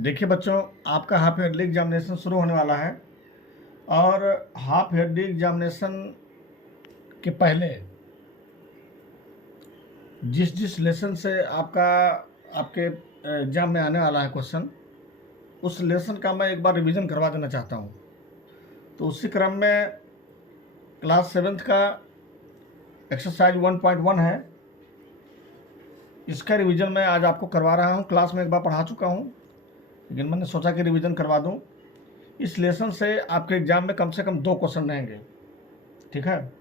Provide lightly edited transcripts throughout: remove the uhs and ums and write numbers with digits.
देखिए बच्चों, आपका हाफ ईयरली एग्जामिनेशन शुरू होने वाला है और हाफ ईयरली एग्जामिनेशन के पहले जिस जिस लेसन से आपके एग्ज़ाम में आने वाला है क्वेश्चन, उस लेसन का मैं एक बार रिवीजन करवा देना चाहता हूँ। तो उसी क्रम में क्लास 7th का एक्सरसाइज 1.1 है, इसका रिवीजन मैं आज आपको करवा रहा हूँ। क्लास में एक बार पढ़ा चुका हूँ, लेकिन मैंने सोचा कि रिवीजन करवा दूं। इस लेसन से आपके एग्जाम में कम से कम 2 क्वेश्चन रहेंगे, ठीक है।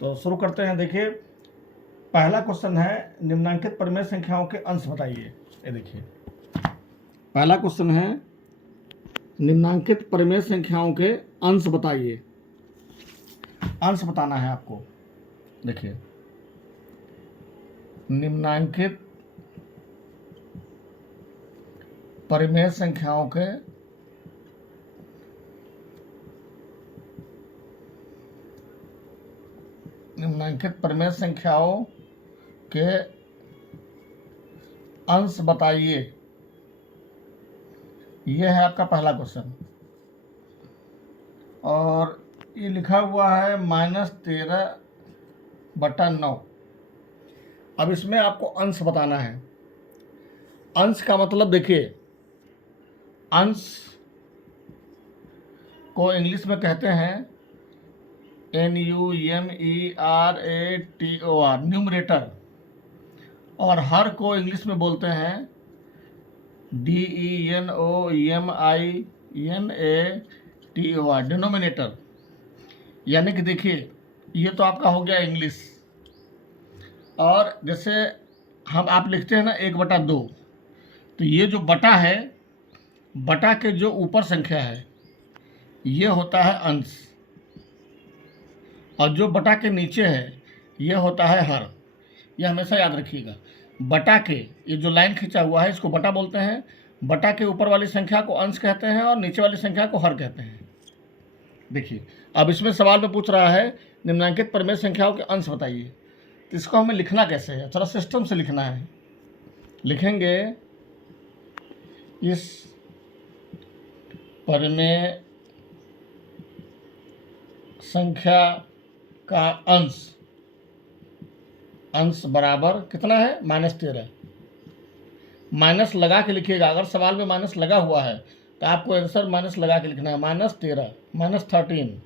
तो शुरू करते हैं। देखिए, पहला क्वेश्चन है निम्नांकित परिमेय संख्याओं के अंश बताइए। ये देखिए, पहला क्वेश्चन है निम्नांकित परिमेय संख्याओं के अंश बताइए। अंश बताना है आपको। देखिए, निम्नांकित परिमेय संख्याओं के अंश बताइए। यह है आपका पहला क्वेश्चन और ये लिखा हुआ है -13/9। अब इसमें आपको अंश बताना है। अंश का मतलब देखिए, अंश को इंग्लिश में कहते हैं NUMERATOR, न्यूमरेटर, और हर को इंग्लिश में बोलते हैं DENOMINATOR, डिनोमिनेटर। यानी कि देखिए, ये तो आपका हो गया इंग्लिश। और जैसे आप लिखते हैं ना 1/2, तो ये जो बटा है, बटा के जो ऊपर संख्या है ये होता है अंश, और जो बटा के नीचे है ये होता है हर। यह हमेशा याद रखिएगा। बटा के ये जो लाइन खींचा हुआ है इसको बटा बोलते हैं, बटा के ऊपर वाली संख्या को अंश कहते हैं और नीचे वाली संख्या को हर कहते हैं। देखिए, अब इसमें सवाल में पूछ रहा है निम्नांकित परिमेय संख्याओं के अंश बताइए। तो इसको हमें लिखना कैसे है, थोड़ा सिस्टम से लिखना है। लिखेंगे इस परिमेय संख्या का अंश बराबर कितना है, -13। माइनस लगा के लिखिएगा। अगर सवाल में माइनस लगा हुआ है तो आपको आंसर माइनस लगा के लिखना है। -13, -13,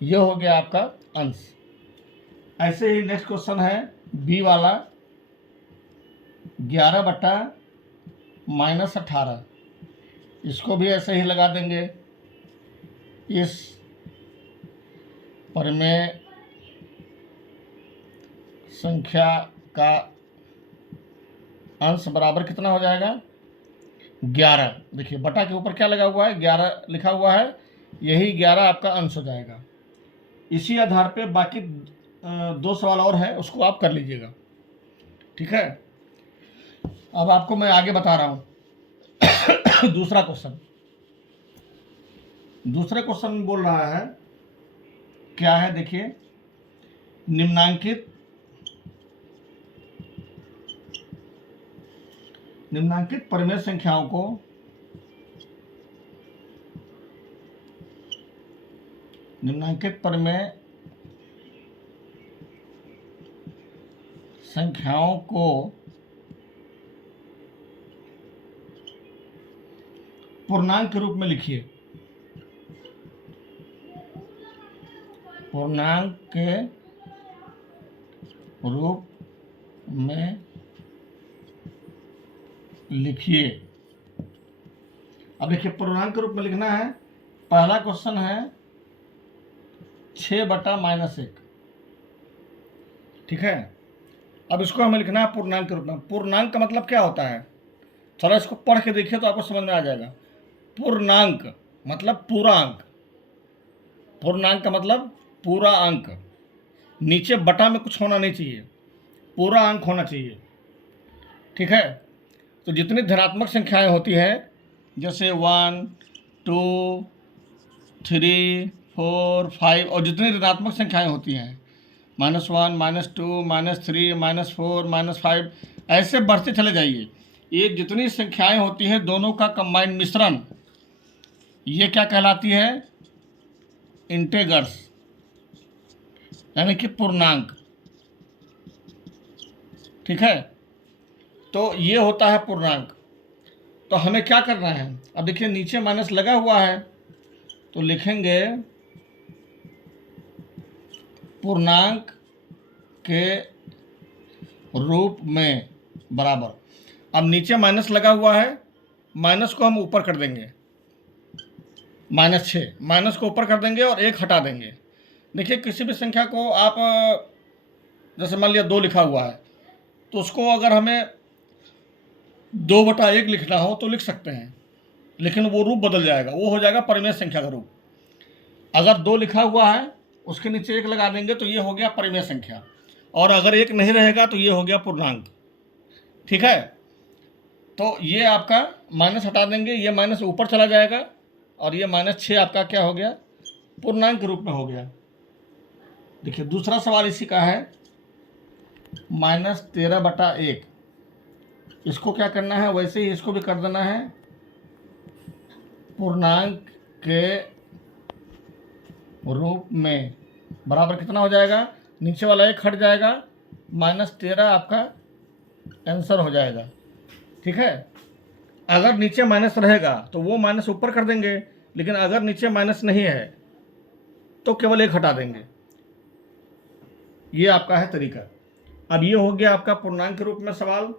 ये हो गया आपका अंश। ऐसे ही नेक्स्ट क्वेश्चन है बी वाला, 11/-18। इसको भी ऐसे ही लगा देंगे। इस परिमेय संख्या का अंश बराबर कितना हो जाएगा, 11। देखिए, बटा के ऊपर क्या लगा हुआ है, 11 लिखा हुआ है, यही 11 आपका अंश हो जाएगा। इसी आधार पे बाकी 2 सवाल और है, उसको आप कर लीजिएगा, ठीक है। अब आपको मैं आगे बता रहा हूँ दूसरा क्वेश्चन। दूसरे क्वेश्चन में बोल रहा है क्या है, देखिए, निम्नांकित परिमेय संख्याओं को पूर्णांक के रूप में लिखिए। पूर्णांक के रूप में लिखिए। अब देखिए, पूर्णांक के रूप में लिखना है। पहला क्वेश्चन है 6/-1, ठीक है। अब इसको हमें लिखना है पूर्णांक के रूप में। पूर्णांक का मतलब क्या होता है, थोड़ा इसको पढ़ के देखिए तो आपको समझ में आ जाएगा। पूर्णांक मतलब पूरा अंक। पूर्णांक का मतलब पूरा अंक। नीचे बटा में कुछ होना नहीं चाहिए, पूरा अंक होना चाहिए, ठीक है। तो जितनी धनात्मक संख्याएं होती हैं, जैसे 1, 2, 3, 4, 5, और जितनी ऋणात्मक संख्याएं होती हैं, -1, -2, -3, -4, -5, ऐसे बढ़ते चले जाइए। ये जितनी संख्याएं होती हैं दोनों का कंबाइंड मिश्रण, ये क्या कहलाती है? इंटेगर्स, यानी कि पूर्णांक। ठीक है, तो ये होता है पूर्णांक। तो हमें क्या करना है? अब देखिए नीचे माइनस लगा हुआ है, तो लिखेंगे पूर्णांक के रूप में बराबर। अब नीचे माइनस लगा हुआ है, माइनस को हम ऊपर कर देंगे, -6, माइनस को ऊपर कर देंगे और 1 हटा देंगे। देखिए किसी भी संख्या को आप, जैसे मान लिया 2 लिखा हुआ है, तो उसको अगर हमें 2/1 लिखना हो तो लिख सकते हैं, लेकिन वो रूप बदल जाएगा, वो हो जाएगा परिमेय संख्या का रूप। अगर 2 लिखा हुआ है उसके नीचे 1 लगा देंगे तो ये हो गया परिमेय संख्या, और अगर 1 नहीं रहेगा तो ये हो गया पूर्णांक। ठीक है, तो ये आपका माइनस हटा देंगे, ये माइनस ऊपर चला जाएगा, और ये -6 आपका क्या हो गया? पूर्णांक के रूप में हो गया। देखिए दूसरा सवाल इसी का है, -13/1। इसको क्या करना है? वैसे ही इसको भी कर देना है पूर्णांक के रूप में बराबर। कितना हो जाएगा? नीचे वाला 1 हट जाएगा, -13 आपका आंसर हो जाएगा। ठीक है, अगर नीचे माइनस रहेगा तो वो माइनस ऊपर कर देंगे, लेकिन अगर नीचे माइनस नहीं है तो केवल 1 हटा देंगे। ये आपका है तरीका। अब ये हो गया आपका पूर्णांक के रूप में सवाल।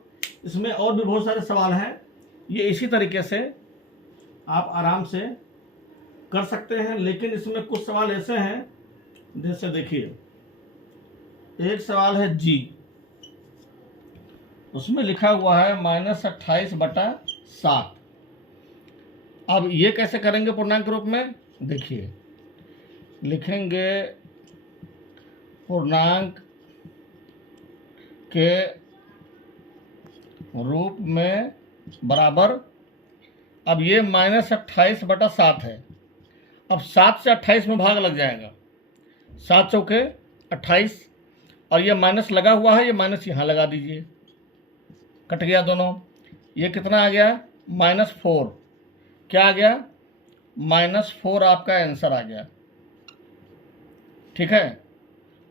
इसमें और भी बहुत सारे सवाल हैं, ये इसी तरीके से आप आराम से कर सकते हैं, लेकिन इसमें कुछ सवाल ऐसे हैं, जैसे देखिए एक सवाल है जी, उसमें लिखा हुआ है -28/7। अब ये कैसे करेंगे पूर्णांक के रूप में? देखिए लिखेंगे पूर्णांक के रूप में बराबर। अब ये -28/7 है। अब 7 से 28 में भाग लग जाएगा, 7 चौके 28, और ये माइनस लगा हुआ है, ये माइनस यहाँ लगा दीजिए, कट गया दोनों। ये कितना आ गया? -4। क्या आ गया? -4 आपका आंसर आ गया। ठीक है,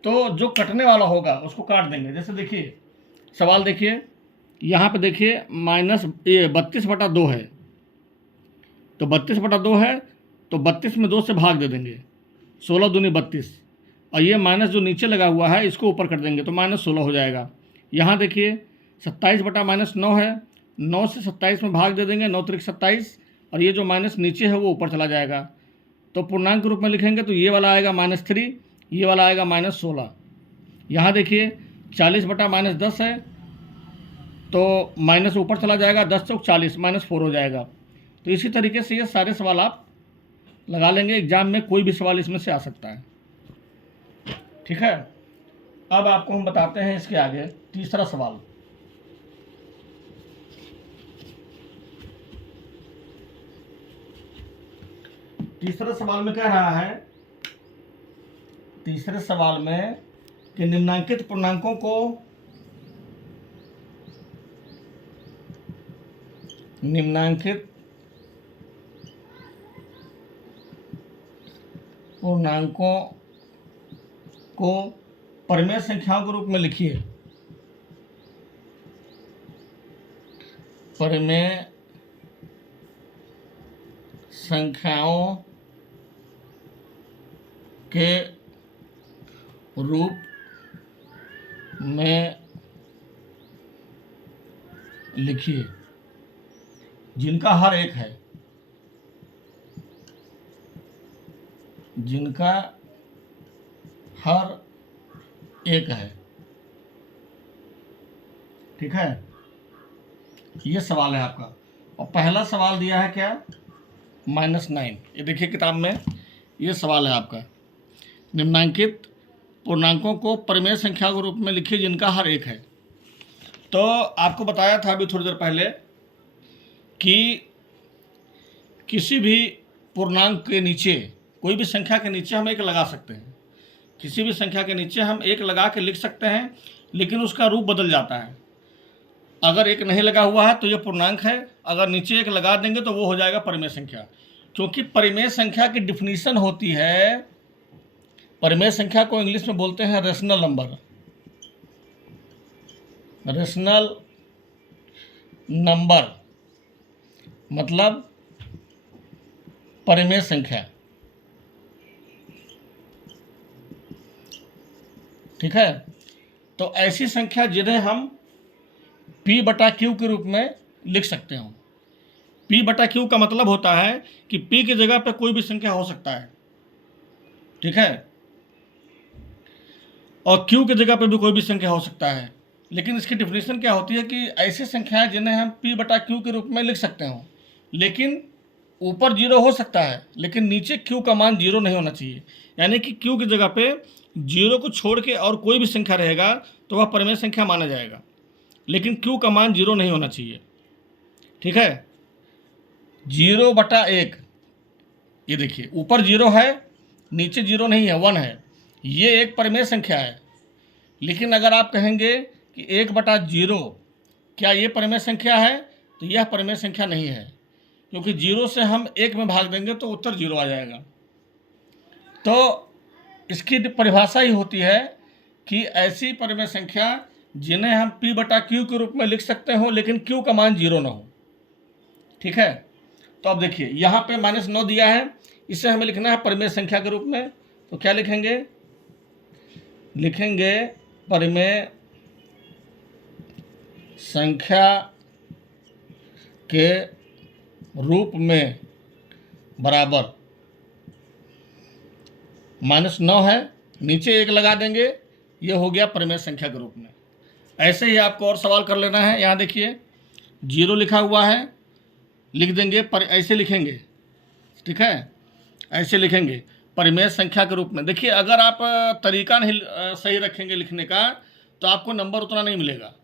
तो जो कटने वाला होगा उसको काट देंगे। जैसे देखिए सवाल देखिए, यहाँ पे देखिए -32/2 है, तो 32/2 है, तो 32 में 2 से भाग दे देंगे, 16 दूनी 32, और ये माइनस जो नीचे लगा हुआ है इसको ऊपर कर देंगे तो -16 हो जाएगा। यहाँ देखिए 27/-9 है, 9 से 27 में भाग दे देंगे, 9 त्रिक 27, और ये जो माइनस नीचे है वो ऊपर चला जाएगा। तो पूर्णांक के रूप में लिखेंगे तो ये वाला आएगा -3, ये वाला आएगा -16। यहाँ देखिए 40/-10 है, तो माइनस ऊपर चला जाएगा, 10 चौक 40, -4 हो जाएगा। तो इसी तरीके से ये सारे सवाल आप लगा लेंगे, एग्जाम में कोई भी सवाल इसमें से आ सकता है। ठीक है, अब आपको हम बताते हैं इसके आगे तीसरा सवाल। तीसरे सवाल में कह रहा है, तीसरे सवाल में कि निम्नांकित पूर्णांकों को परिमेय संख्याओं के रूप में लिखिए। परिमेय संख्याओं के रूप में लिखिए जिनका हर एक है, जिनका हर एक है। ठीक है, ये सवाल है आपका। और पहला सवाल दिया है क्या? -9। ये देखिए किताब में ये सवाल है आपका, निम्नांकित पूर्णांकों को परिमेय संख्या के रूप में लिखिए जिनका हर एक है। तो आपको बताया था अभी थोड़ी देर पहले कि किसी भी पूर्णांक के नीचे, कोई भी संख्या के नीचे हम 1 लगा सकते हैं। किसी भी संख्या के नीचे हम 1 लगा के लिख सकते हैं, लेकिन उसका रूप बदल जाता है। अगर एक नहीं लगा हुआ है तो ये पूर्णांक है, अगर नीचे एक लगा देंगे तो वो हो जाएगा परिमेय संख्या। क्योंकि परिमेय संख्या की डिफिनीशन होती है, परिमेय संख्या को इंग्लिश में बोलते हैं रेशनल नंबर। रेशनल नंबर मतलब परिमेय संख्या, ठीक है। तो ऐसी संख्या जिन्हें हम P बटा Q के रूप में लिख सकते हो। P बटा Q का मतलब होता है कि P की जगह पे कोई भी संख्या हो सकता है, ठीक है, और Q की जगह पे भी कोई भी संख्या हो सकता है। लेकिन इसकी डिफिनेशन क्या होती है कि ऐसी संख्याएं जिन्हें हम P बटा Q के रूप में लिख सकते हो, लेकिन ऊपर 0 हो सकता है लेकिन नीचे Q का मान 0 नहीं होना चाहिए। यानी कि Q की जगह पे 0 को छोड़ के और कोई भी संख्या रहेगा तो वह परिमेय संख्या माना जाएगा, लेकिन Q का मान 0 नहीं होना चाहिए, ठीक है। 0/1, ये देखिए ऊपर 0 है नीचे 0 नहीं है, 1 है, ये एक परिमेय संख्या है। लेकिन अगर आप कहेंगे कि 1/0 क्या ये परिमेय संख्या है, तो यह परिमेय संख्या नहीं है, क्योंकि 0 से हम 1 में भाग देंगे तो उत्तर 0 आ जाएगा। तो इसकी परिभाषा ही होती है कि ऐसी परिमेय संख्या जिन्हें हम P बटा Q के रूप में लिख सकते हो लेकिन Q का मान 0 ना हो, ठीक है। तो अब देखिए यहाँ पे -9 दिया है, इसे हमें लिखना है परिमेय संख्या के रूप में। तो क्या लिखेंगे, लिखेंगे परिमेय संख्या के रूप में बराबर -9 है, नीचे 1 लगा देंगे, ये हो गया परिमेय संख्या के रूप में। ऐसे ही आपको और सवाल कर लेना है। यहाँ देखिए 0 लिखा हुआ है, लिख देंगे ऐसे लिखेंगे, ठीक है, ऐसे लिखेंगे परिमेय संख्या के रूप में। देखिए अगर आप तरीका नहीं सही रखेंगे लिखने का तो आपको नंबर उतना नहीं मिलेगा।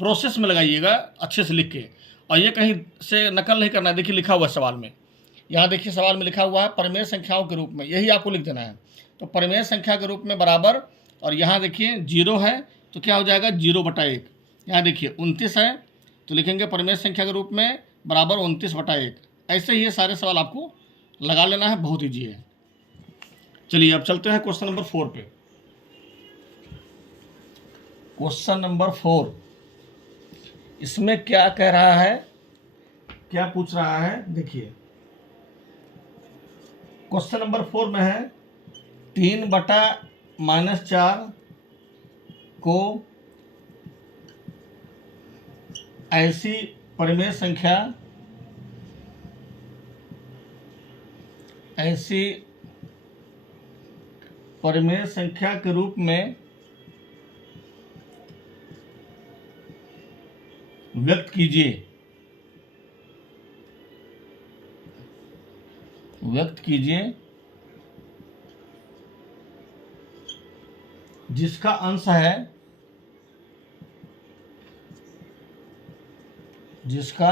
प्रोसेस में लगाइएगा अच्छे से लिख के, और ये कहीं से नकल नहीं करना है। देखिए लिखा हुआ है सवाल में, यहाँ देखिए सवाल में लिखा हुआ है परिमेय संख्याओं के रूप में, यही आपको लिख देना है। तो परिमेय संख्या के रूप में बराबर, और यहाँ देखिए 0 है तो क्या हो जाएगा 0/1। यहाँ देखिए 29 है तो लिखेंगे परिमेय संख्या के रूप में बराबर 29/1। ऐसे ही ये सारे सवाल आपको लगा लेना है, बहुत ईजी है। चलिए अब चलते हैं क्वेश्चन नंबर 4 पे। क्वेश्चन नंबर 4, इसमें क्या कह रहा है, क्या पूछ रहा है, देखिए क्वेश्चन नंबर 4 में है 3/-4 को ऐसी परिमेय संख्या, ऐसी परिमेय संख्या के रूप में व्यक्त कीजिए, व्यक्त कीजिए जिसका अंश है, जिसका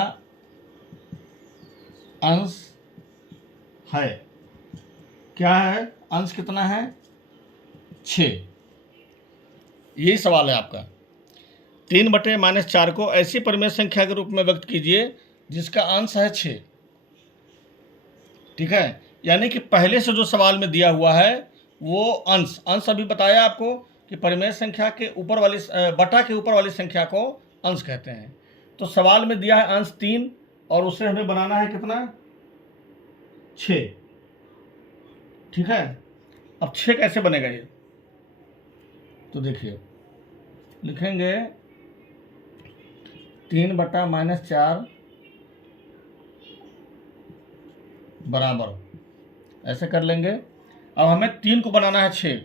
अंश है, क्या है, अंश कितना है 6। यही सवाल है आपका। 3/-4 को ऐसी परिमेय संख्या के रूप में व्यक्त कीजिए जिसका अंश है 6, ठीक है। यानी कि पहले से जो सवाल में दिया हुआ है वो अंश अभी बताया आपको कि परिमेय संख्या के ऊपर वाली बटा के ऊपर वाली संख्या को अंश कहते हैं। तो सवाल में दिया है अंश 3 और उसे हमें बनाना है कितना 6, ठीक है। अब 6 कैसे बनेगा ये, तो देखिए लिखेंगे 3/-4 बराबर, ऐसे कर लेंगे। अब हमें 3 को बनाना है 6,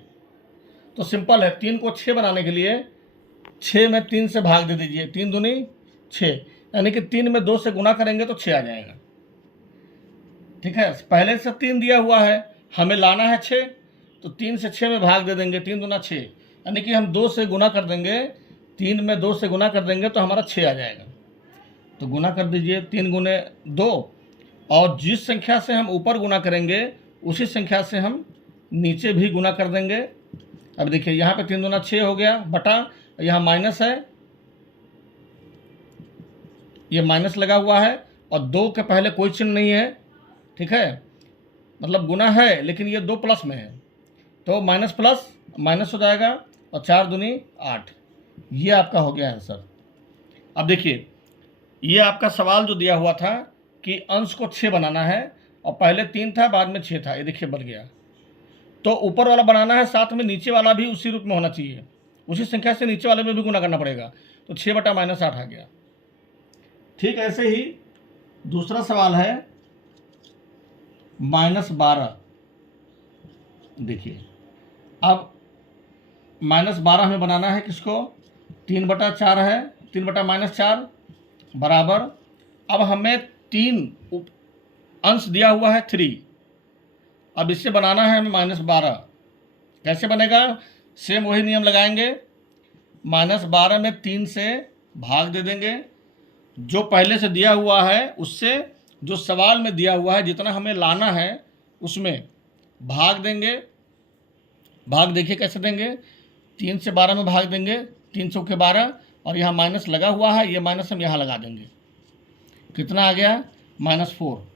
तो सिंपल है, 3 को 6 बनाने के लिए 6 में 3 से भाग दे दीजिए, 3 दूनी 6, यानी कि 3 में 2 से गुना करेंगे तो 6 आ जाएगा, ठीक है। पहले से 3 दिया हुआ है, हमें लाना है 6, तो 3 से 6 में भाग दे देंगे, 3 दूना 6, यानी कि हम 2 से गुना कर देंगे, 3 में 2 से गुना कर देंगे तो हमारा 6 आ जाएगा। तो गुना कर दीजिए, 3 गुने 2, और जिस संख्या से हम ऊपर गुना करेंगे उसी संख्या से हम नीचे भी गुना कर देंगे। अब देखिए यहाँ पे 3 दूना 6 हो गया, बटा यहाँ माइनस है ये माइनस लगा हुआ है और 2 के पहले कोई चिन्ह नहीं है, ठीक है, मतलब गुना है लेकिन ये 2 प्लस में है, तो माइनस प्लस माइनस हो जाएगा और 4 दूनी 8। ये आपका हो गया आंसर। अब देखिए, ये आपका सवाल जो दिया हुआ था कि अंश को 6 बनाना है और पहले 3 था बाद में 6 था, ये देखिए बन गया। तो ऊपर वाला बनाना है, साथ में नीचे वाला भी उसी रूप में होना चाहिए, उसी संख्या से नीचे वाले में भी गुना करना पड़ेगा, तो 6/-8 आ गया। ठीक ऐसे ही दूसरा सवाल है -12। देखिए, अब -12 हमें बनाना है किसको, 3/4 है, 3/-4 बराबर, अब हमें 3 अंश दिया हुआ है 3, अब इससे बनाना है हमें -12। कैसे बनेगा, सेम वही नियम लगाएंगे, -12 में 3 से भाग दे देंगे, जो पहले से दिया हुआ है उससे जो सवाल में दिया हुआ है जितना हमें लाना है उसमें भाग देंगे। भाग देखिए कैसे देंगे, 3 से 12 में भाग देंगे, 3 चौके 12, और यहाँ माइनस लगा हुआ है, ये माइनस हम यहाँ लगा देंगे, कितना आ गया, -4।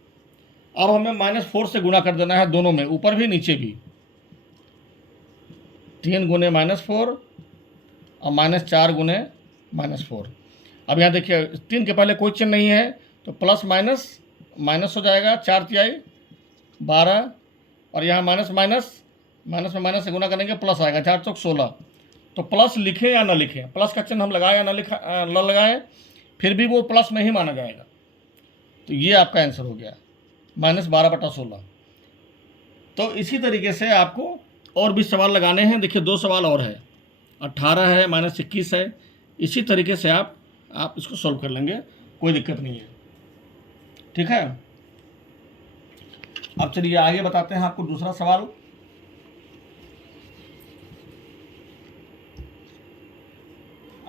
अब हमें -4 से गुना कर देना है दोनों में, ऊपर भी नीचे भी, 3 गुने -4 और -4 गुने -4। अब यहाँ देखिए 3 के पहले कोई चिन्ह नहीं है, तो प्लस माइनस माइनस हो जाएगा, 4 तिहाई 12, और यहाँ माइनस माइनस माइनस में माइनस से गुना करेंगे प्लस आएगा, 4 चौक 16। तो प्लस लिखें या ना लिखें, प्लस का चिन्ह हम लगाए या न लगाएं, फिर भी वो प्लस में ही माना जाएगा। तो ये आपका आंसर हो गया -12/16। तो इसी तरीके से आपको और भी सवाल लगाने हैं। देखिए 2 सवाल और है, 18 है, -21 है। इसी तरीके से आप इसको सॉल्व कर लेंगे, कोई दिक्कत नहीं है, ठीक है। अब चलिए आगे बताते हैं आपको दूसरा सवाल।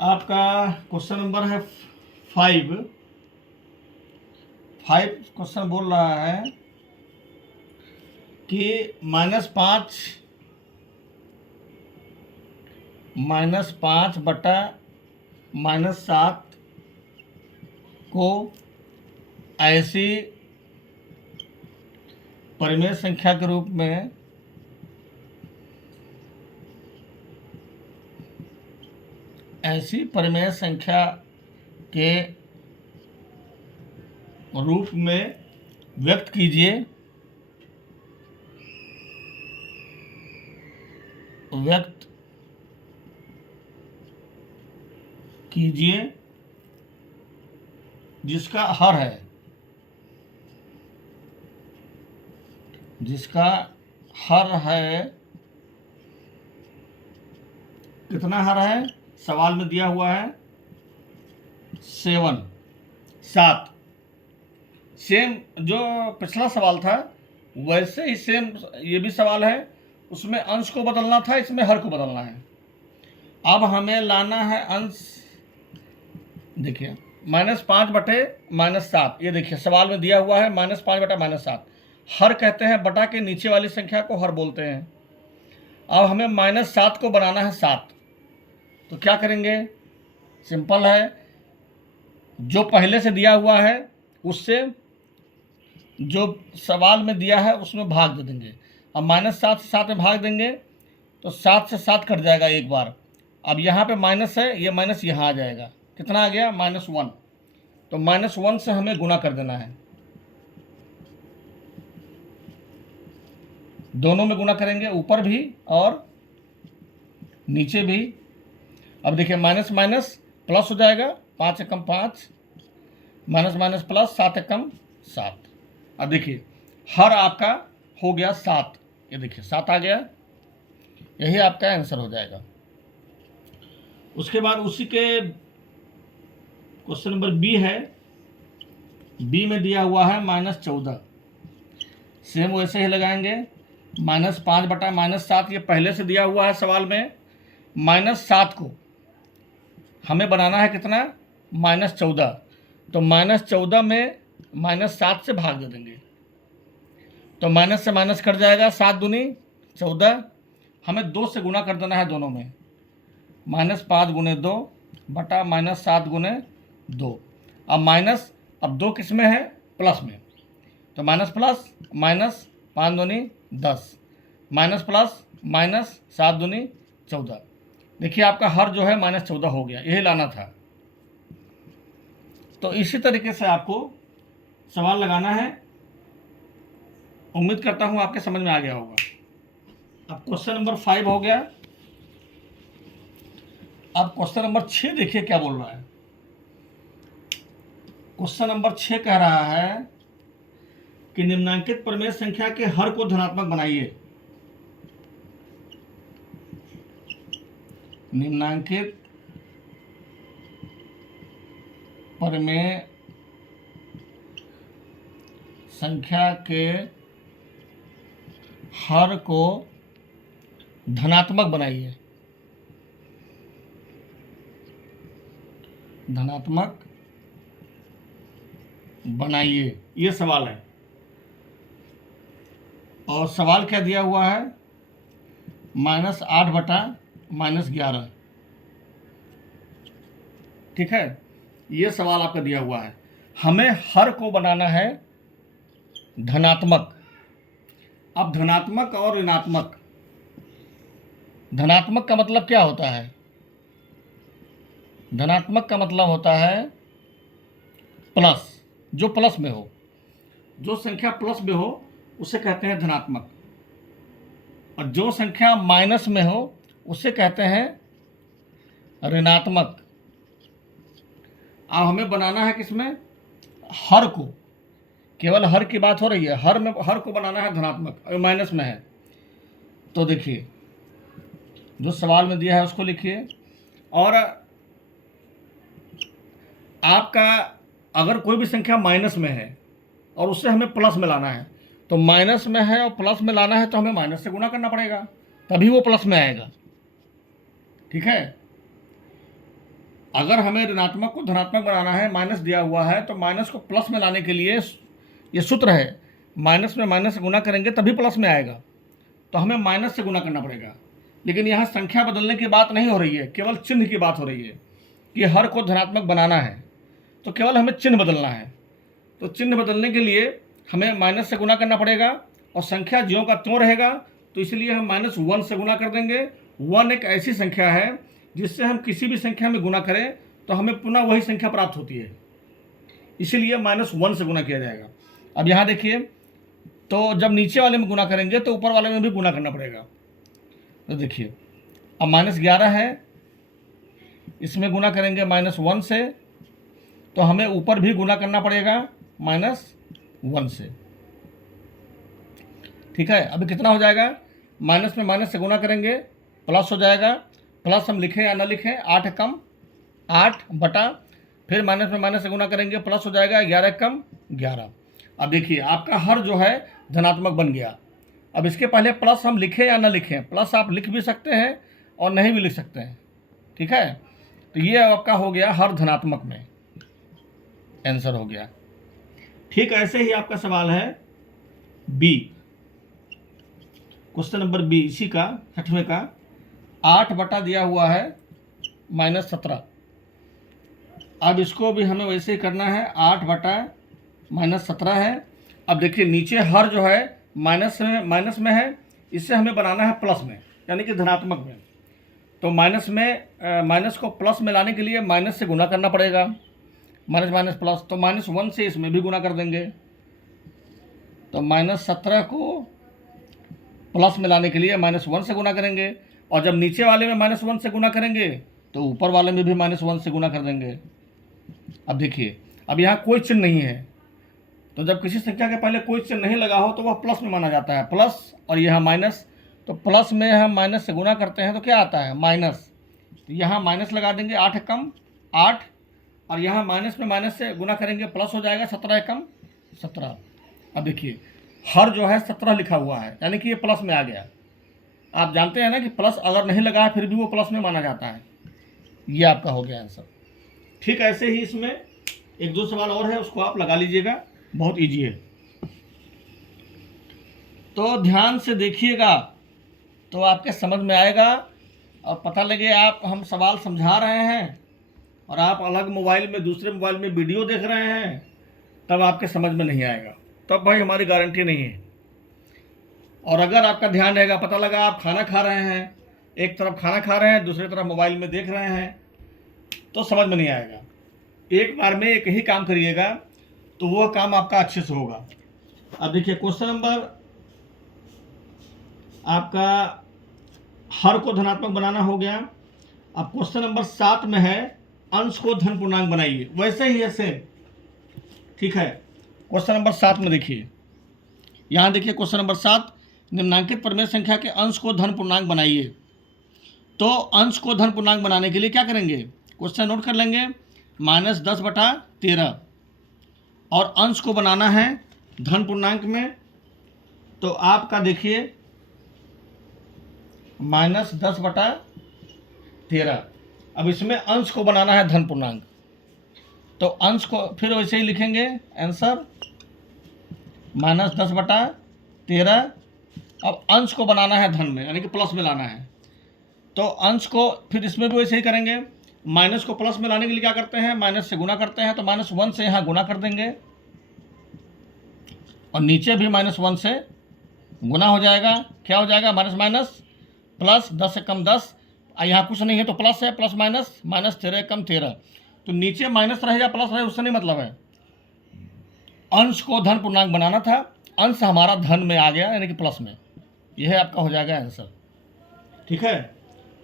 आपका क्वेश्चन नंबर है 5। क्वेश्चन बोल रहा है कि -5 बटा -7 को ऐसी परिमेय संख्या के रूप में व्यक्त कीजिए जिसका हर है, कितना हर है, सवाल में दिया हुआ है 7। सेम जो पिछला सवाल था वैसे ही सेम ये भी सवाल है, उसमें अंश को बदलना था, इसमें हर को बदलना है। अब हमें लाना है अंश, देखिए -5/-7, ये देखिए सवाल में दिया हुआ है -5/-7, हर कहते हैं बटा के नीचे वाली संख्या को हर बोलते हैं। अब हमें -7 को बनाना है 7, तो क्या करेंगे, सिंपल है, जो पहले से दिया हुआ है उससे जो सवाल में दिया है उसमें भाग दे देंगे। अब -7 से 7 में भाग देंगे तो 7 से 7 कट जाएगा एक बार। अब यहाँ पे माइनस है, ये माइनस यहाँ आ जाएगा, कितना आ गया, -1। तो -1 से हमें गुना कर देना है, दोनों में गुना करेंगे, ऊपर भी और नीचे भी। अब देखिए माइनस माइनस प्लस हो जाएगा, 5 एकम 5, माइनस माइनस प्लस, 7 एकम 7। अब देखिए हर आपका हो गया 7, ये देखिए 7 आ गया, यही आपका आंसर हो जाएगा। उसके बाद उसी के क्वेश्चन नंबर बी है, बी में दिया हुआ है -14, सेम वैसे ही लगाएंगे, -5/-7, ये पहले से दिया हुआ है सवाल में। -7 को हमें बनाना है कितना, -14, तो -14 में -7 से भाग दे देंगे, तो माइनस से माइनस कट जाएगा, 7 दूनी 14, हमें 2 से गुना कर देना है दोनों में, -5 × 2 बटा -7 × 2। अब माइनस, अब 2 किस में है? प्लस में, तो माइनस प्लस माइनस 5 दूनी 10, माइनस प्लस माइनस 7 दूनी 14। देखिए आपका हर जो है -14 हो गया, यही लाना था। तो इसी तरीके से आपको सवाल लगाना है। उम्मीद करता हूं आपके समझ में आ गया होगा। अब क्वेश्चन नंबर 5 हो गया। अब क्वेश्चन नंबर 6 देखिए क्या बोल रहा है। क्वेश्चन नंबर 6 कह रहा है कि निम्नांकित प्रमेय संख्या के हर को धनात्मक बनाइए। निम्नांकित प्रमेय संख्या के हर को धनात्मक बनाइए। धनात्मक बनाइए, ये सवाल है। और सवाल क्या दिया हुआ है? -8 बटा -11। ठीक है, ये सवाल आपका दिया हुआ है। हमें हर को बनाना है धनात्मक। अब धनात्मक और ऋणात्मक, धनात्मक का मतलब क्या होता है? धनात्मक का मतलब होता है प्लस, जो प्लस में हो, जो संख्या प्लस में हो उसे कहते हैं धनात्मक, और जो संख्या माइनस में हो उसे कहते हैं ऋणात्मक। अब हमें बनाना है किसमें? हर को। केवल हर की बात हो रही है, हर में हर को बनाना है धनात्मक, और माइनस में है। तो देखिए जो सवाल में दिया है उसको लिखिए। और आपका अगर कोई भी संख्या माइनस में है और उससे हमें प्लस में लाना है, तो माइनस में है और प्लस में लाना है तो हमें माइनस से गुना करना पड़ेगा, तभी वो प्लस में आएगा। ठीक है, अगर हमें ऋणात्मक को धनात्मक बनाना है, माइनस दिया हुआ है, तो माइनस को प्लस में लाने के लिए ये सूत्र है, माइनस में माइनस से गुना करेंगे तभी प्लस में आएगा, तो हमें माइनस से गुना करना पड़ेगा। लेकिन यहाँ संख्या बदलने की बात नहीं हो रही है, केवल चिन्ह की बात हो रही है कि हर को धनात्मक बनाना है, तो केवल हमें चिन्ह बदलना है। तो चिन्ह बदलने के लिए हमें माइनस से गुना करना पड़ेगा, और संख्या ज्यों का त्यों रहेगा, तो इसलिए हम -1 से गुना कर देंगे। 1 एक ऐसी संख्या है जिससे हम किसी भी संख्या में गुना करें तो हमें पुनः वही संख्या प्राप्त होती है, इसीलिए -1 से गुना किया जाएगा। अब यहाँ देखिए, तो जब नीचे वाले में गुना करेंगे तो ऊपर वाले में भी गुना करना पड़ेगा। तो देखिए अब -11 है, इसमें गुना करेंगे -1 से, तो हमें ऊपर भी गुना करना पड़ेगा -1 से। ठीक है, अभी कितना हो जाएगा? माइनस में माइनस से गुना करेंगे प्लस हो जाएगा। प्लस हम लिखें या ना लिखें, 8 कम 8 बटा, फिर माइनस में माइनस से गुना करेंगे प्लस हो जाएगा 11 कम 11। अब देखिए आपका हर जो है धनात्मक बन गया। अब इसके पहले प्लस हम लिखें या ना लिखें, प्लस आप लिख भी सकते हैं और नहीं भी लिख सकते हैं। ठीक है, तो ये आपका हो गया हर धनात्मक में, आंसर हो गया। ठीक ऐसे ही आपका सवाल है बी, क्वेश्चन नंबर बी, इसी का 6वें का। 8 बटा दिया हुआ है -17। अब इसको भी हमें वैसे ही करना है, 8 बटा -17 है। अब देखिए नीचे हर जो है माइनस में है, इससे हमें बनाना है प्लस में, यानी कि धनात्मक में। तो माइनस को प्लस में लाने के लिए माइनस से गुना करना पड़ेगा, माइनस माइनस प्लस, तो -1 से इसमें भी गुना कर देंगे। तो -17 को प्लस में लाने के लिए -1 से गुना करेंगे, और जब नीचे वाले में -1 से गुना करेंगे तो ऊपर वाले में भी -1 से गुना कर देंगे। अब देखिए अब यहाँ कोई चिन्ह नहीं है, तो जब किसी संख्या के पहले कोई चिन्ह नहीं लगा हो तो वह प्लस में माना जाता है, प्लस और यहाँ माइनस। तो प्लस में हम माइनस से गुना करते हैं तो क्या आता है? माइनस। तो यहाँ माइनस लगा देंगे, 8 कम 8, और यहाँ माइनस में माइनस से गुना करेंगे प्लस हो जाएगा 17 कम 17। अब देखिए हर जो है 17 लिखा हुआ है, यानी कि ये प्लस में आ गया। आप जानते हैं ना कि प्लस अगर नहीं लगा फिर भी वो प्लस में माना जाता है। ये आपका हो गया आंसर। ठीक ऐसे ही इसमें 1-2 सवाल और है, उसको आप लगा लीजिएगा, बहुत ईजी है। तो ध्यान से देखिएगा तो आपके समझ में आएगा, और पता लगे आप हम सवाल समझा रहे हैं और आप अलग मोबाइल में दूसरे मोबाइल में वीडियो देख रहे हैं, तब आपके समझ में नहीं आएगा, तब भाई हमारी गारंटी नहीं है। और अगर आपका ध्यान रहेगा, पता लगा आप खाना खा रहे हैं, एक तरफ खाना खा रहे हैं, दूसरी तरफ मोबाइल में देख रहे हैं, तो समझ में नहीं आएगा। एक बार में एक ही काम करिएगा तो वह काम आपका अच्छे से होगा। अब देखिए क्वेश्चन नंबर आपका हर को धनात्मक बनाना हो गया। अब क्वेश्चन नंबर 7 में है अंश को धन पूर्णांक बनाइए, वैसे ही है सेम, ठीक है। क्वेश्चन नंबर 7 में देखिए, यहाँ देखिए क्वेश्चन नंबर 7, निम्नांकित परिमेय संख्या के अंश को धन पूर्णांक बनाइए। तो अंश को धन पूर्णांक बनाने के लिए क्या करेंगे, क्वेश्चन नोट कर लेंगे, -10/13 और अंश को बनाना है धन पूर्णांक में। तो आपका देखिए -10/13, अब इसमें अंश को बनाना है धन पूर्णांक, तो अंश को फिर वैसे ही लिखेंगे आंसर -10/13। अब अंश को बनाना है धन में, यानी कि प्लस में लाना है, तो अंश को फिर इसमें भी वैसे ही करेंगे। माइनस को प्लस में लाने के लिए क्या करते हैं, माइनस से गुना करते हैं, तो -1 से यहाँ गुना कर देंगे और नीचे भी -1 से गुना हो जाएगा। क्या हो जाएगा, माइनस माइनस प्लस, 10 से कम 10, यहाँ कुछ नहीं है तो प्लस है, प्लस माइनस, -13 कम 13, तो नीचे माइनस रहे या प्लस रहे उससे नहीं मतलब है। अंश को धन पूर्णांक बनाना था, अंश हमारा धन में आ गया यानी कि प्लस में, यह आपका हो जाएगा आंसर, ठीक है।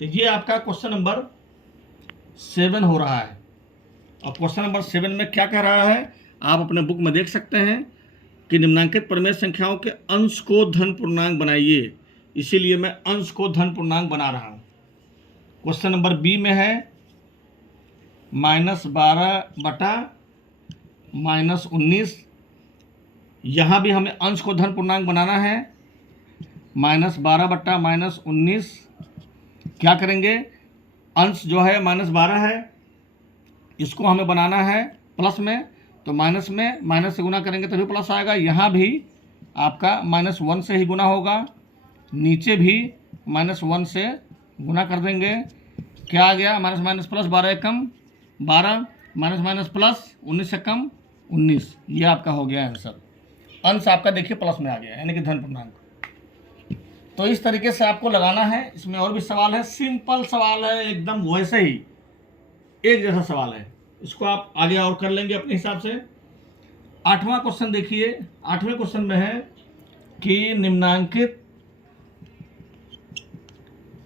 तो ये आपका क्वेश्चन नंबर 7 हो रहा है। और क्वेश्चन नंबर 7 में क्या कह रहा है, आप अपने बुक में देख सकते हैं कि निम्नांकित परिमेय संख्याओं के अंश को धन पूर्णांक बनाइए, इसीलिए मैं अंश को धन पूर्णांक बना रहा हूँ। क्वेश्चन नंबर बी में है -12/-19, यहाँ भी हमें अंश को धन पूर्णांक बनाना है। -12/-19, क्या करेंगे, अंश जो है -12 है, इसको हमें बनाना है प्लस में, तो माइनस में माइनस से गुना करेंगे तभी प्लस आएगा। यहाँ भी आपका -1 से ही गुना होगा, नीचे भी -1 से गुना कर देंगे। क्या आ गया, माइनस माइनस प्लस, 12 कम 12, माइनस माइनस प्लस, 19 से कम 19, ये आपका हो गया आंसर। अंश आपका देखिए प्लस में आ गया यानी कि धन पूर्णांक। तो इस तरीके से आपको लगाना है। इसमें और भी सवाल है, सिंपल सवाल है एकदम, वैसे ही एक जैसा सवाल है, इसको आप आगे और कर लेंगे अपने हिसाब से। 8वां क्वेश्चन देखिए, 8वें क्वेश्चन में है कि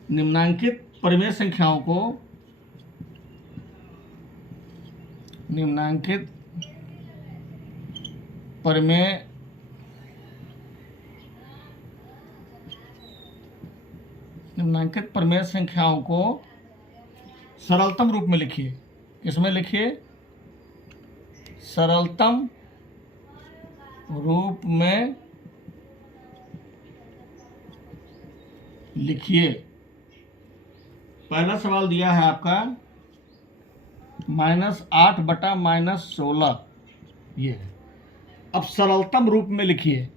निम्नांकित परिमेय संख्याओं को निम्नांकित परिमेय संख्याओं को सरलतम रूप में लिखिए। इसमें लिखिए सरलतम रूप में लिखिए। पहला सवाल दिया है आपका -8/-16, ये है। अब सरलतम रूप में लिखिए,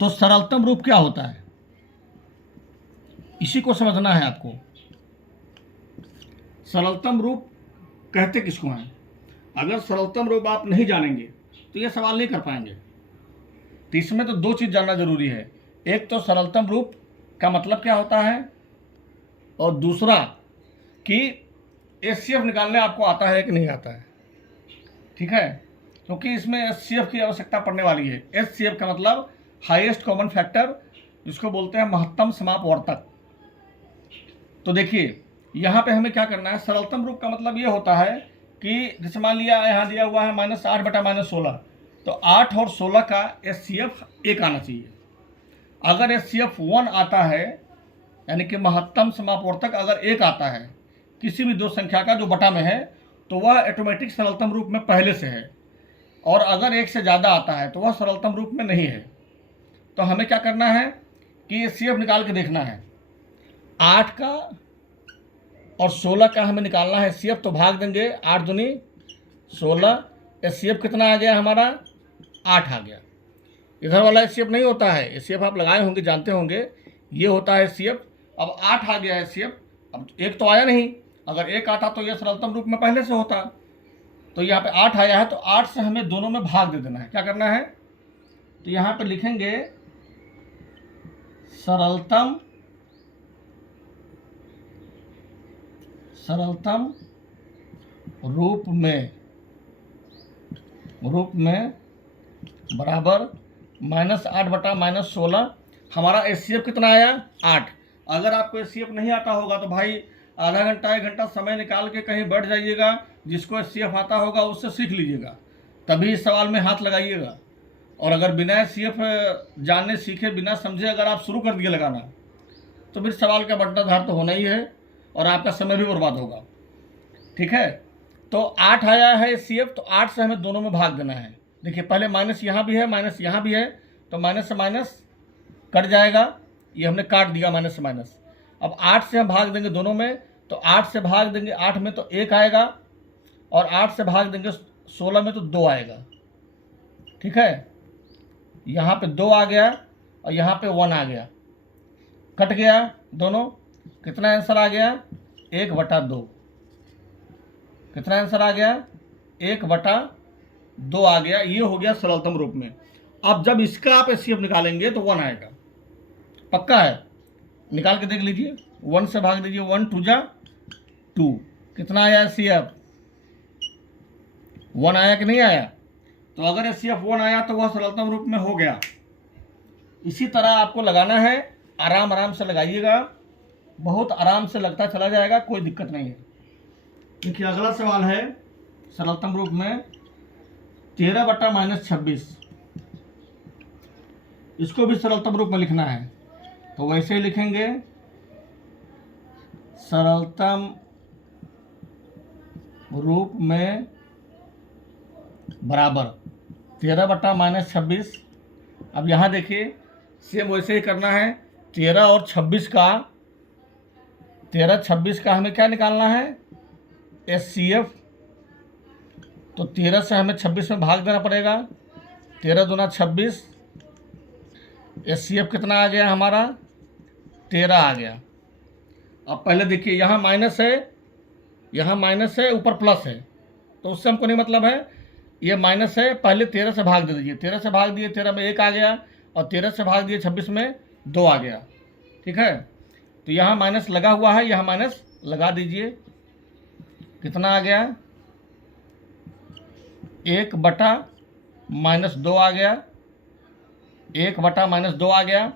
तो सरलतम रूप क्या होता है, इसी को समझना है आपको। सरलतम रूप कहते किसको हैं, अगर सरलतम रूप आप नहीं जानेंगे तो ये सवाल नहीं कर पाएंगे। तो इसमें तो 2 चीज़ जानना जरूरी है, एक तो सरलतम रूप का मतलब क्या होता है, और दूसरा कि HCF निकालने आपको आता है कि नहीं आता है, ठीक है। क्योंकि इसमें HCF की आवश्यकता पड़ने वाली है। HCF का मतलब हाईएस्ट कॉमन फैक्टर, जिसको बोलते हैं महत्तम समापवर्तक। तो देखिए यहाँ पे हमें क्या करना है, सरलतम रूप का मतलब ये होता है कि जैसे मान लिया यहाँ दिया हुआ है -8/-16, तो 8 और 16 का HCF 1 आना चाहिए। अगर HCF 1 आता है, यानी कि महत्तम समापवर्तक अगर 1 आता है किसी भी 2 संख्या का जो बटा में है, तो वह ऑटोमेटिक सरलतम रूप में पहले से है, और अगर 1 से ज़्यादा आता है तो वह सरलतम रूप में नहीं है। तो हमें क्या करना है कि HCF निकाल के देखना है, 8 का और 16 का हमें निकालना है HCF, तो भाग देंगे 8 दूनी 16, HCF कितना आ गया हमारा, 8 आ गया। इधर वाला HCF नहीं होता है, HCF आप लगाए होंगे, जानते होंगे, ये होता है HCF। अब 8 आ गया HCF, अब 1 तो आया नहीं, अगर 1 आता तो यह सरलतम रूप में पहले से होता। तो यहाँ पे 8 आया है तो 8 से हमें दोनों में भाग दे देना है। क्या करना है, तो यहाँ पे लिखेंगे सरलतम रूप में बराबर -8 बटा -16। हमारा HCF कितना आया, 8। अगर आपको HCF नहीं आता होगा तो भाई आधा घंटा 1 घंटा समय निकाल के कहीं बैठ जाइएगा, जिसको HCF आता होगा उससे सीख लीजिएगा, तभी इस सवाल में हाथ लगाइएगा। और अगर बिना HCF जानने सीखे बिना समझे अगर आप शुरू कर दिए लगाना तो फिर सवाल का बंटाधार तो होना ही है और आपका समय भी बर्बाद होगा। ठीक है, तो 8 आया है HCF, तो 8 से हमें दोनों में भाग देना है। देखिए पहले माइनस यहाँ भी है माइनस यहाँ भी है, तो माइनस से माइनस कट जाएगा, ये हमने काट दिया माइनस से माइनस। अब 8 से हम भाग देंगे दोनों में, तो 8 से भाग देंगे 8 में तो 1 आएगा, और 8 से भाग देंगे 16 में तो 2 आएगा। ठीक है, यहाँ पे 2 आ गया और यहाँ पे 1 आ गया, कट गया दोनों। कितना आंसर आ गया, 1/2। कितना आंसर आ गया, 1/2 आ गया। ये हो गया सरलतम रूप में। अब जब इसका आप HCF निकालेंगे तो 1 आएगा, पक्का है, निकाल के देख लीजिए। 1 से भाग दीजिए, 1 2 जा 2। कितना आया HCF, 1 आया कि नहीं आया। तो अगर HCF 1 आया तो वह सरलतम रूप में हो गया। इसी तरह आपको लगाना है, आराम आराम से लगाइएगा, बहुत आराम से लगता चला जाएगा, कोई दिक्कत नहीं है। देखिए अगला सवाल है सरलतम रूप में 13 बटा -26। इसको भी सरलतम रूप में लिखना है, तो वैसे ही लिखेंगे सरलतम रूप में बराबर 13 बटा -26। अब यहाँ देखिए सेम वैसे ही करना है। 13 और 26 का 13-26 का हमें क्या निकालना है, HCF। तो 13 से हमें 26 में भाग देना पड़ेगा, 13 दूना 26। HCF कितना आ गया हमारा, 13 आ गया। अब पहले देखिए यहाँ माइनस है, यहाँ माइनस है, ऊपर प्लस है, तो उससे हमको नहीं मतलब है। ये माइनस है, पहले 13 से भाग दे दीजिए। 13 से भाग दिए 13 में 1 आ गया, और 13 से भाग दिए 26 में 2 आ गया। ठीक है, तो यहाँ माइनस लगा हुआ है, यहाँ माइनस लगा दीजिए। कितना आ गया, 1/-2 आ गया, 1/-2 आ गया।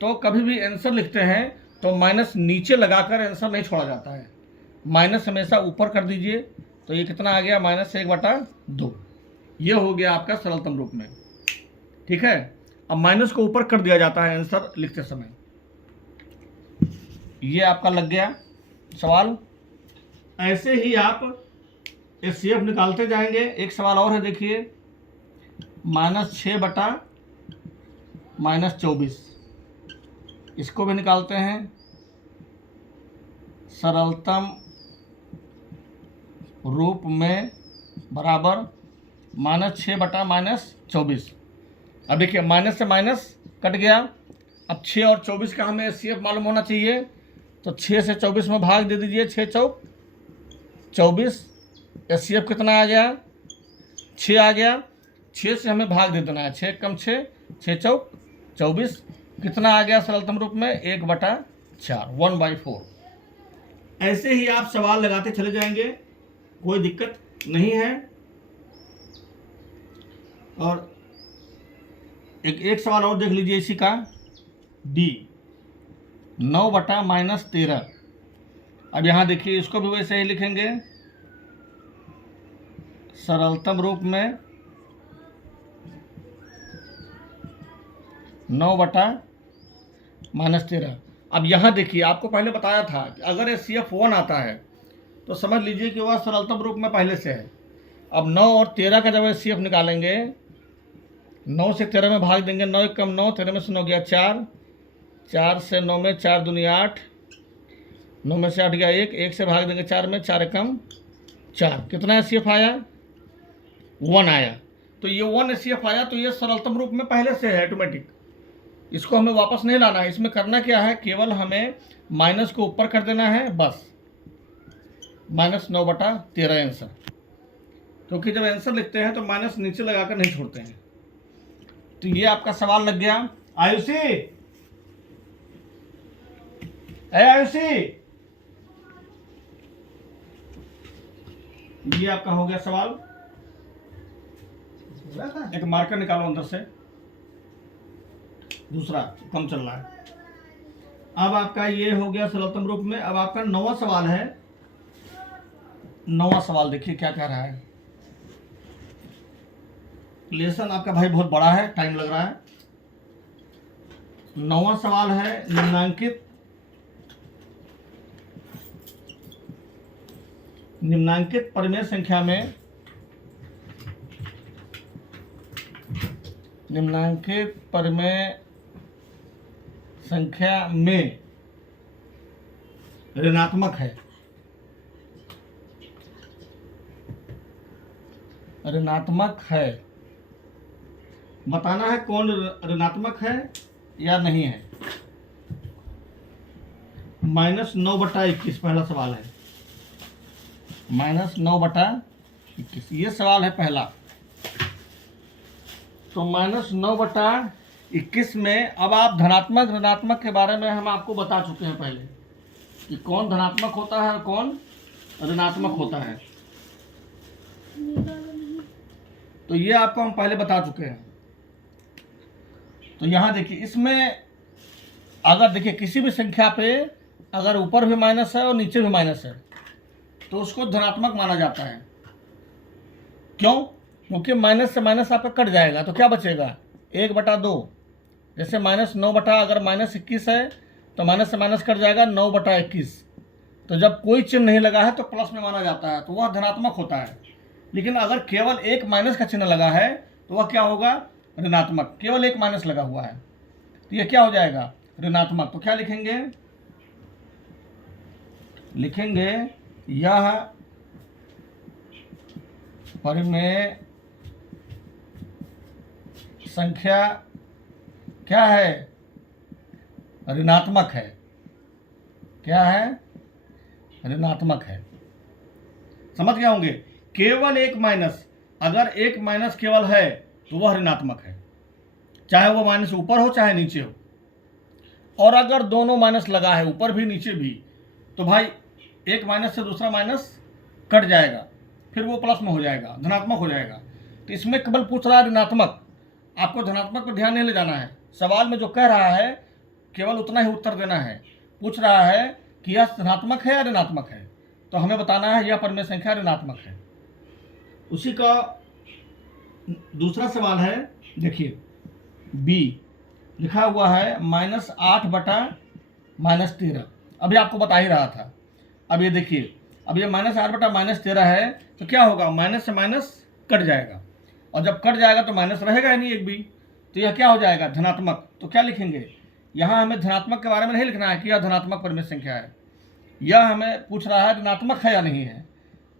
तो कभी भी आंसर लिखते हैं तो माइनस नीचे लगाकर आंसर नहीं छोड़ा जाता है, माइनस हमेशा ऊपर कर दीजिए। तो ये कितना आ गया, -1/2। ये हो गया आपका सरलतम रूप में। ठीक है, अब माइनस को ऊपर कर दिया जाता है आंसर लिखते समय। ये आपका लग गया सवाल। ऐसे ही आप HCF निकालते जाएंगे। एक सवाल और है, देखिए -6 बटा -24। इसको भी निकालते हैं। सरलतम रूप में बराबर -6 बटा -24। अब देखिए माइनस से माइनस कट गया। अब 6 और 24 का हमें HCF मालूम होना चाहिए, तो 6 से 24 में भाग दे दीजिए, 6 चौक 24। HCF कितना आ गया, 6 आ गया। 6 से हमें भाग दे देना है, 6 कम 6, 6 चौक 24। कितना आ गया सरलतम रूप में, 1/4, 1/4। ऐसे ही आप सवाल लगाते चले जाएंगे, कोई दिक्कत नहीं है। और एक सवाल और देख लीजिए इसी का, D 9 बटा -13। अब यहाँ देखिए इसको भी वैसे ही लिखेंगे, सरलतम रूप में 9 बटा -13। अब यहाँ देखिए आपको पहले बताया था कि अगर HCF 1 आता है तो समझ लीजिए कि वह सरलतम रूप में पहले से है। अब 9 और 13 का जब HCF निकालेंगे, 9 से 13 में भाग देंगे, 9 कम 9, 13 में से 9 गया 4, 4 से 9 में 4 दूनी 8, 9 में से 8 गया 1, 1 से भाग देंगे 4 में, 4 कम 4। कितना HCF आया, 1 आया। तो ये 1 HCF आया, तो ये सरलतम रूप में पहले से है ऑटोमेटिक, इसको हमें वापस नहीं लाना है। इसमें करना क्या है, केवल हमें माइनस को ऊपर कर देना है बस। -9/13 आंसर, क्योंकि जब आंसर लिखते हैं तो माइनस नीचे लगाकर नहीं छोड़ते हैं। तो ये आपका सवाल लग गया। आयुषी, आयुषी, ये आपका हो गया सवाल। एक मार्कर निकालो अंदर से, दूसरा कम चल रहा है। अब आपका ये हो गया सरलतम रूप में। अब आपका 9वां सवाल है। 9वां सवाल देखिए क्या कह रहा है। लेसन आपका भाई बहुत बड़ा है, टाइम लग रहा है। 9वां सवाल है, निम्नांकित परिमेय संख्या में ऋणात्मक है। बताना है कौन ऋणात्मक है या नहीं है। -9/21 पहला सवाल है। -9/21 ये सवाल है पहला। तो -9/21 में अब आप धनात्मक ऋणात्मक के बारे में हम आपको बता चुके हैं पहले कि कौन धनात्मक होता है और कौन ऋणात्मक होता है। तो ये आपको हम पहले बता चुके हैं। तो यहाँ देखिए, इसमें अगर देखिए किसी भी संख्या पे अगर ऊपर भी माइनस है और नीचे भी माइनस है तो उसको धनात्मक माना जाता है। क्यों? क्योंकि माइनस से माइनस आपका कट जाएगा तो क्या बचेगा, 1/2। जैसे -9 अगर -21 है तो माइनस से माइनस कट जाएगा 9/21। तो जब कोई चिन्ह नहीं लगा है तो प्लस में माना जाता है, तो वह धनात्मक होता है। लेकिन अगर केवल एक माइनस का चिन्ह लगा है तो वह क्या होगा, ऋणात्मक। केवल एक माइनस लगा हुआ है तो यह क्या हो जाएगा, ऋणात्मक। तो क्या लिखेंगे यह परिमेय संख्या क्या है, ऋणात्मक है। क्या है, ऋणात्मक है। समझ गए होंगे। केवल एक माइनस, अगर एक माइनस केवल है तो वह ऋणात्मक है, चाहे वो माइनस ऊपर हो चाहे नीचे हो। और अगर दोनों माइनस लगा है, ऊपर भी नीचे भी, तो भाई एक माइनस से दूसरा माइनस कट जाएगा, फिर वो प्लस में हो जाएगा, धनात्मक हो जाएगा। तो इसमें केवल पूछ रहा है ऋणात्मक। आपको धनात्मक पर ध्यान नहीं ले जाना है। सवाल में जो कह रहा है केवल उतना ही उत्तर देना है। पूछ रहा है कि यह धनात्मक है या ऋणात्मक है, तो हमें बताना है यह परिमेय संख्या ऋणात्मक है। उसी का दूसरा सवाल है, देखिए बी लिखा हुआ है -8/-13। अभी आपको बता ही रहा था। अब ये देखिए, अब ये -8/-13 है तो क्या होगा, माइनस से माइनस कट जाएगा, और जब कट जाएगा तो माइनस रहेगा ही नहीं एक भी, तो यह क्या हो जाएगा, धनात्मक। तो क्या लिखेंगे, यहाँ हमें धनात्मक के बारे में नहीं लिखना है कि यह धनात्मक परिमेय संख्या है, यह हमें पूछ रहा है ऋणात्मक है या नहीं है।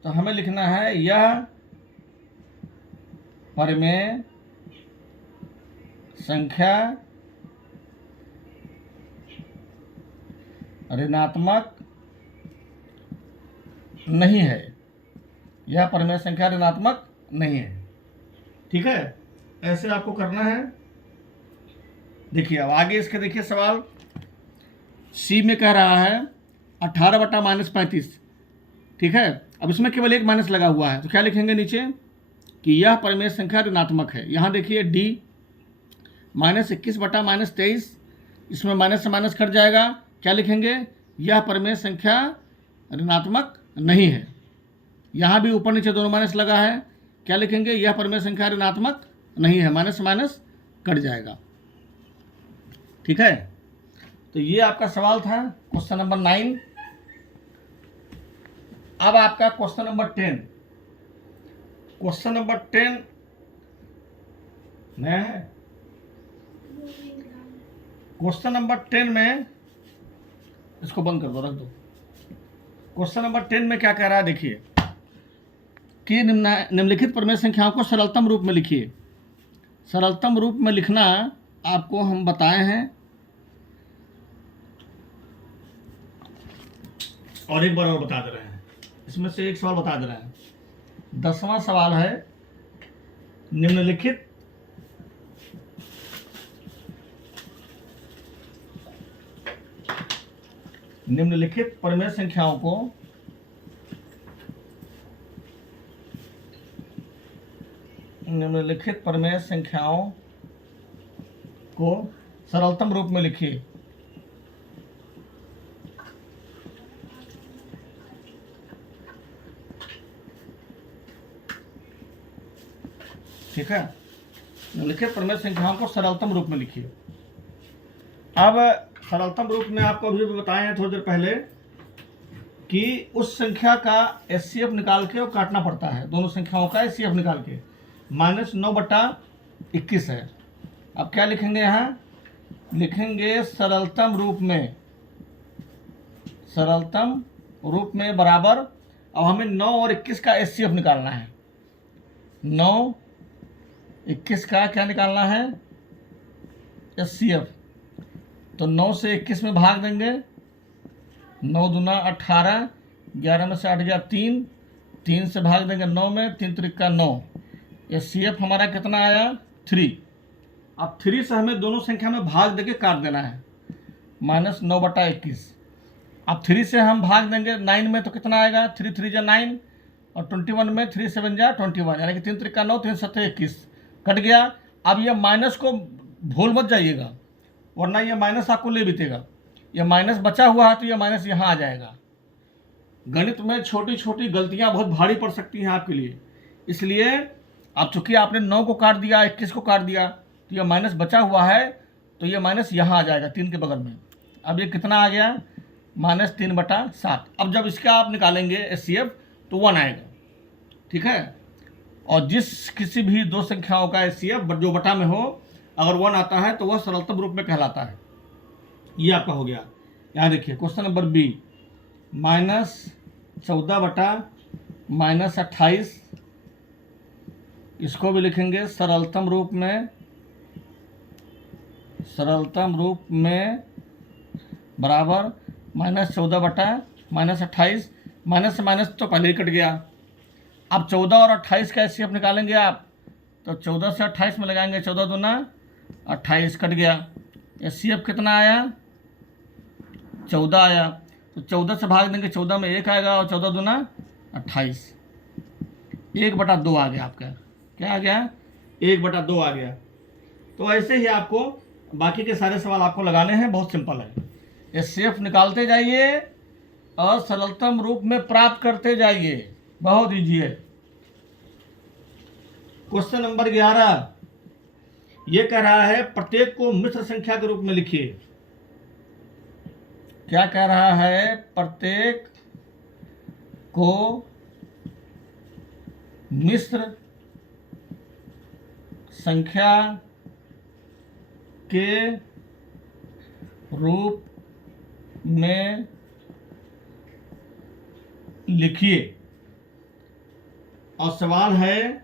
तो हमें लिखना है यह परिमेय संख्या ऋणात्मक नहीं है। यह परिमेय संख्या ऋणात्मक नहीं है। ठीक है, ऐसे आपको करना है। देखिए अब आगे इसके देखिए सवाल सी में कह रहा है 18/-35। ठीक है, अब इसमें केवल एक माइनस लगा हुआ है तो क्या लिखेंगे नीचे कि यह परिमेय संख्या ऋणात्मक है। यहाँ देखिए डी -21/-23, इसमें माइनस से माइनस कट जाएगा, क्या लिखेंगे, यह परिमेय संख्या ऋणात्मक नहीं है। यहाँ भी ऊपर नीचे दोनों माइनस लगा है, क्या लिखेंगे, यह परिमेय संख्या ऋणात्मक नहीं है, माइनस से माइनस कट जाएगा। ठीक है, तो ये आपका सवाल था क्वेश्चन नंबर 9। अब आपका क्वेश्चन नंबर 10। क्वेश्चन नंबर 10 नया है। क्वेश्चन नंबर 10 में इसको बंद कर दो, रख दो। क्वेश्चन नंबर 10 में क्या कह रहा है, देखिए कि निम्नलिखित परिमेय संख्याओं को सरलतम रूप में लिखिए। सरलतम रूप में लिखना आपको हम बताए हैं, और एक बार और बता दे रहे हैं। इसमें से एक सवाल बता दे रहा है। 10वां सवाल है, निम्नलिखित परिमेय संख्याओं को सरलतम रूप में लिखिए। ठीक है, निम्नलिखित परिमेय संख्याओं को सरलतम रूप में लिखिए। अब सरलतम रूप में आपको अभी भी बताए हैं थोड़ी देर पहले कि उस संख्या का एचसीएफ निकाल के और काटना पड़ता है, दोनों संख्याओं का एचसीएफ निकाल के। -9/21 है। अब क्या लिखेंगे यहाँ, लिखेंगे सरलतम रूप में बराबर। अब हमें 9 और 21 का एचसीएफ निकालना है। 9, 21 का क्या निकालना है, एचसीएफ। तो 9 से 21 में भाग देंगे, 9 दूना 18, 11 में से 8 गया 3, 3 से भाग देंगे 9 में, 3 त्रिका 9। एचसीएफ हमारा कितना आया, 3। अब 3 से हमें दोनों संख्या में भाग देके काट देना है, -9/21। अब 3 से हम भाग देंगे 9 में तो कितना आएगा, 3 3 जा 9 और 21 में 3 7 जा 21, यानी कि 3 त्रिका 9, 3 7 21 कट गया। अब ये माइनस को भूल मत जाइएगा, वरना ये माइनस आपको ले बीतेगा। ये माइनस बचा हुआ है तो ये माइनस यहाँ आ जाएगा। गणित में छोटी छोटी गलतियाँ बहुत भारी पड़ सकती हैं आपके लिए, इसलिए अब चूंकि आपने 9 को काट दिया, 21 को काट दिया, तो ये माइनस बचा हुआ है तो ये माइनस यहाँ आ जाएगा 3 के बगल में। अब ये कितना आ गया, -3/7। अब जब इसका आप निकालेंगे एचसीएफ तो 1 आएगा। ठीक है, और जिस किसी भी दो संख्याओं का एचसीएफ जो बटा में हो, अगर 1 आता है तो वह सरलतम रूप में कहलाता है। ये आपका हो गया। यहाँ देखिए क्वेश्चन नंबर बी, -14/-28, इसको भी लिखेंगे सरलतम रूप में बराबर -14/-28। माइनस से माइनस तो पहले ही कट गया। अब 14 और 28 का एचसीएफ निकालेंगे आप, तो 14 से 28 में लगाएंगे, 14 दूना 28 कट गया। एचसीएफ कितना आया, 14 आया। तो 14 से भाग देंगे, 14 में 1 आएगा और 14 दूना 28, 1/2 आ गया आपका। क्या आ गया, 1/2 आ गया। तो ऐसे ही आपको बाकी के सारे सवाल आपको लगाने हैं, बहुत सिंपल है। एचसीएफ निकालते जाइए और सरलतम रूप में प्राप्त करते जाइए, बहुत ईजी है। क्वेश्चन नंबर 11 ये कह रहा है, प्रत्येक को मिश्र संख्या के रूप में लिखिए। क्या कह रहा है, प्रत्येक को मिश्र संख्या के रूप में लिखिए। और सवाल है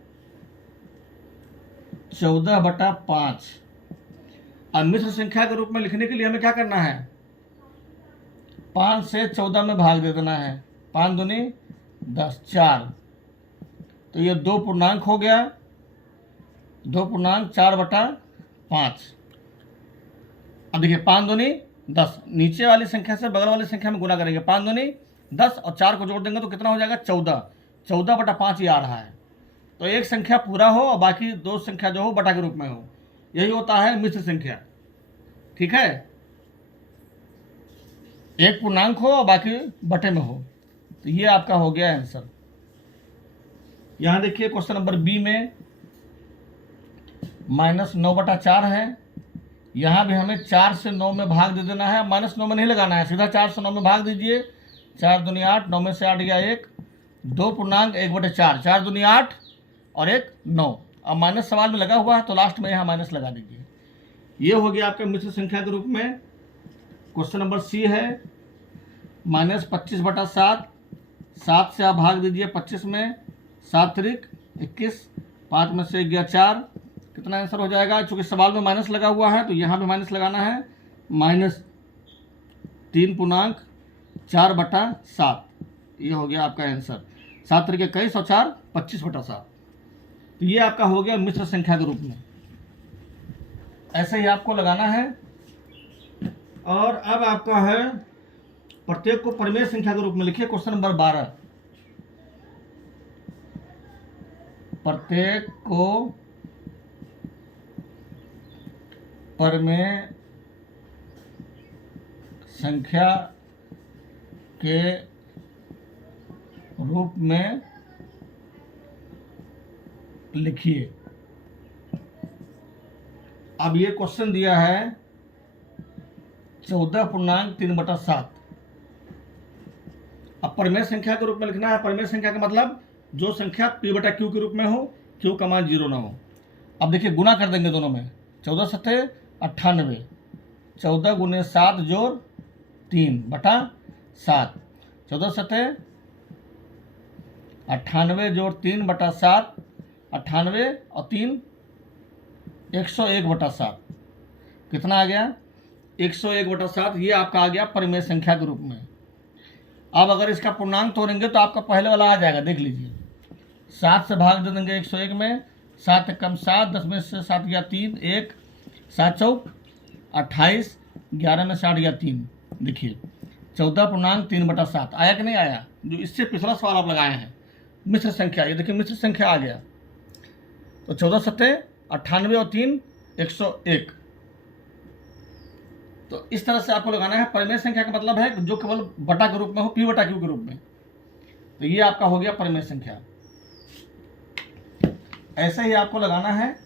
14/5। और मिश्र संख्या के रूप में लिखने के लिए हमें क्या करना है, 5 से 14 में भाग दे देना है। 5 दूनी 10, 4। तो ये 2 पूर्णांक हो गया, 2.4/5। अब देखिए 5 दूनी 10, नीचे वाली संख्या से बगल वाली संख्या में गुना करेंगे। 5 दूनी 10 और 4 को जोड़ देंगे तो कितना हो जाएगा, 14। 14/5 ये आ रहा है। तो एक संख्या पूरा हो और बाकी दो संख्या जो हो बटा के रूप में हो, यही होता है मिश्र संख्या। ठीक है, एक पूर्णांक हो और बाकी बटे में हो। तो ये आपका हो गया आंसर। यहाँ देखिए क्वेश्चन नंबर बी में -9/4 है। यहाँ भी हमें 4 से 9 में भाग दे देना है, -9 में नहीं लगाना है, सीधा 4 से 9 में भाग दीजिए। 4 दूनी 8, 9 में से 8 गया 1, 2 पूर्णांक 1/4, 4 दूनी 8 और 1 9। अब माइनस सवाल में लगा हुआ है तो लास्ट में यहाँ माइनस लगा दीजिए। ये हो गया आपका मिश्र संख्या के रूप में। क्वेश्चन नंबर सी है -25/7। 7 से आप भाग दीजिए 25 में, 7 त्रिक 21, 5 में से गया 4, कितना आंसर हो जाएगा। चूँकि सवाल में माइनस लगा हुआ है तो यहाँ भी माइनस लगाना है, -3 पूर्णांक 4/7। ये हो गया आपका आंसर। 7 तरीके 21 और 4 25/7। तो ये आपका हो गया मिश्र संख्या के रूप में। ऐसे ही आपको लगाना है। और अब आपका है प्रत्येक को परिमेय संख्या के रूप में लिखिए। क्वेश्चन नंबर 12, प्रत्येक को परिमेय संख्या के रूप में लिखिए। अब ये क्वेश्चन दिया है 14.3/7। अब परिमेय संख्या के रूप में लिखना है। परिमेय संख्या का मतलब जो संख्या p/q के रूप में हो, q का मान 0 ना हो। अब देखिए गुना कर देंगे दोनों में। 14 सत्ते 98, 14 गुने 7 जोड़ 3/7, 14 सत्ते 98 जोड़ 3/7, 98 और 3 101/7। कितना आ गया? 101/7। ये आपका आ गया परिमेय संख्या के रूप में। अब अगर इसका पूर्णांक तोड़ेंगे तो आपका पहले वाला आ जाएगा, देख लीजिए। 7 से भाग दे देंगे 101 में, 7 कम 7, 10 में से 7 गया 3, 1 7 चौक 28, 11 में 60 गया 3। देखिए 14.3/7 आया कि नहीं आया? जो इससे पिछला सवाल आप लगाए हैं मिश्र संख्या, ये देखिए मिश्र संख्या आ गया। तो 14 सत्ते 98 और 3 101। तो इस तरह से आपको लगाना है। परिमेय संख्या का मतलब है जो केवल बटा के रूप में हो, p/q के रूप में। तो ये आपका हो गया परिमेय संख्या। ऐसे ही आपको लगाना है।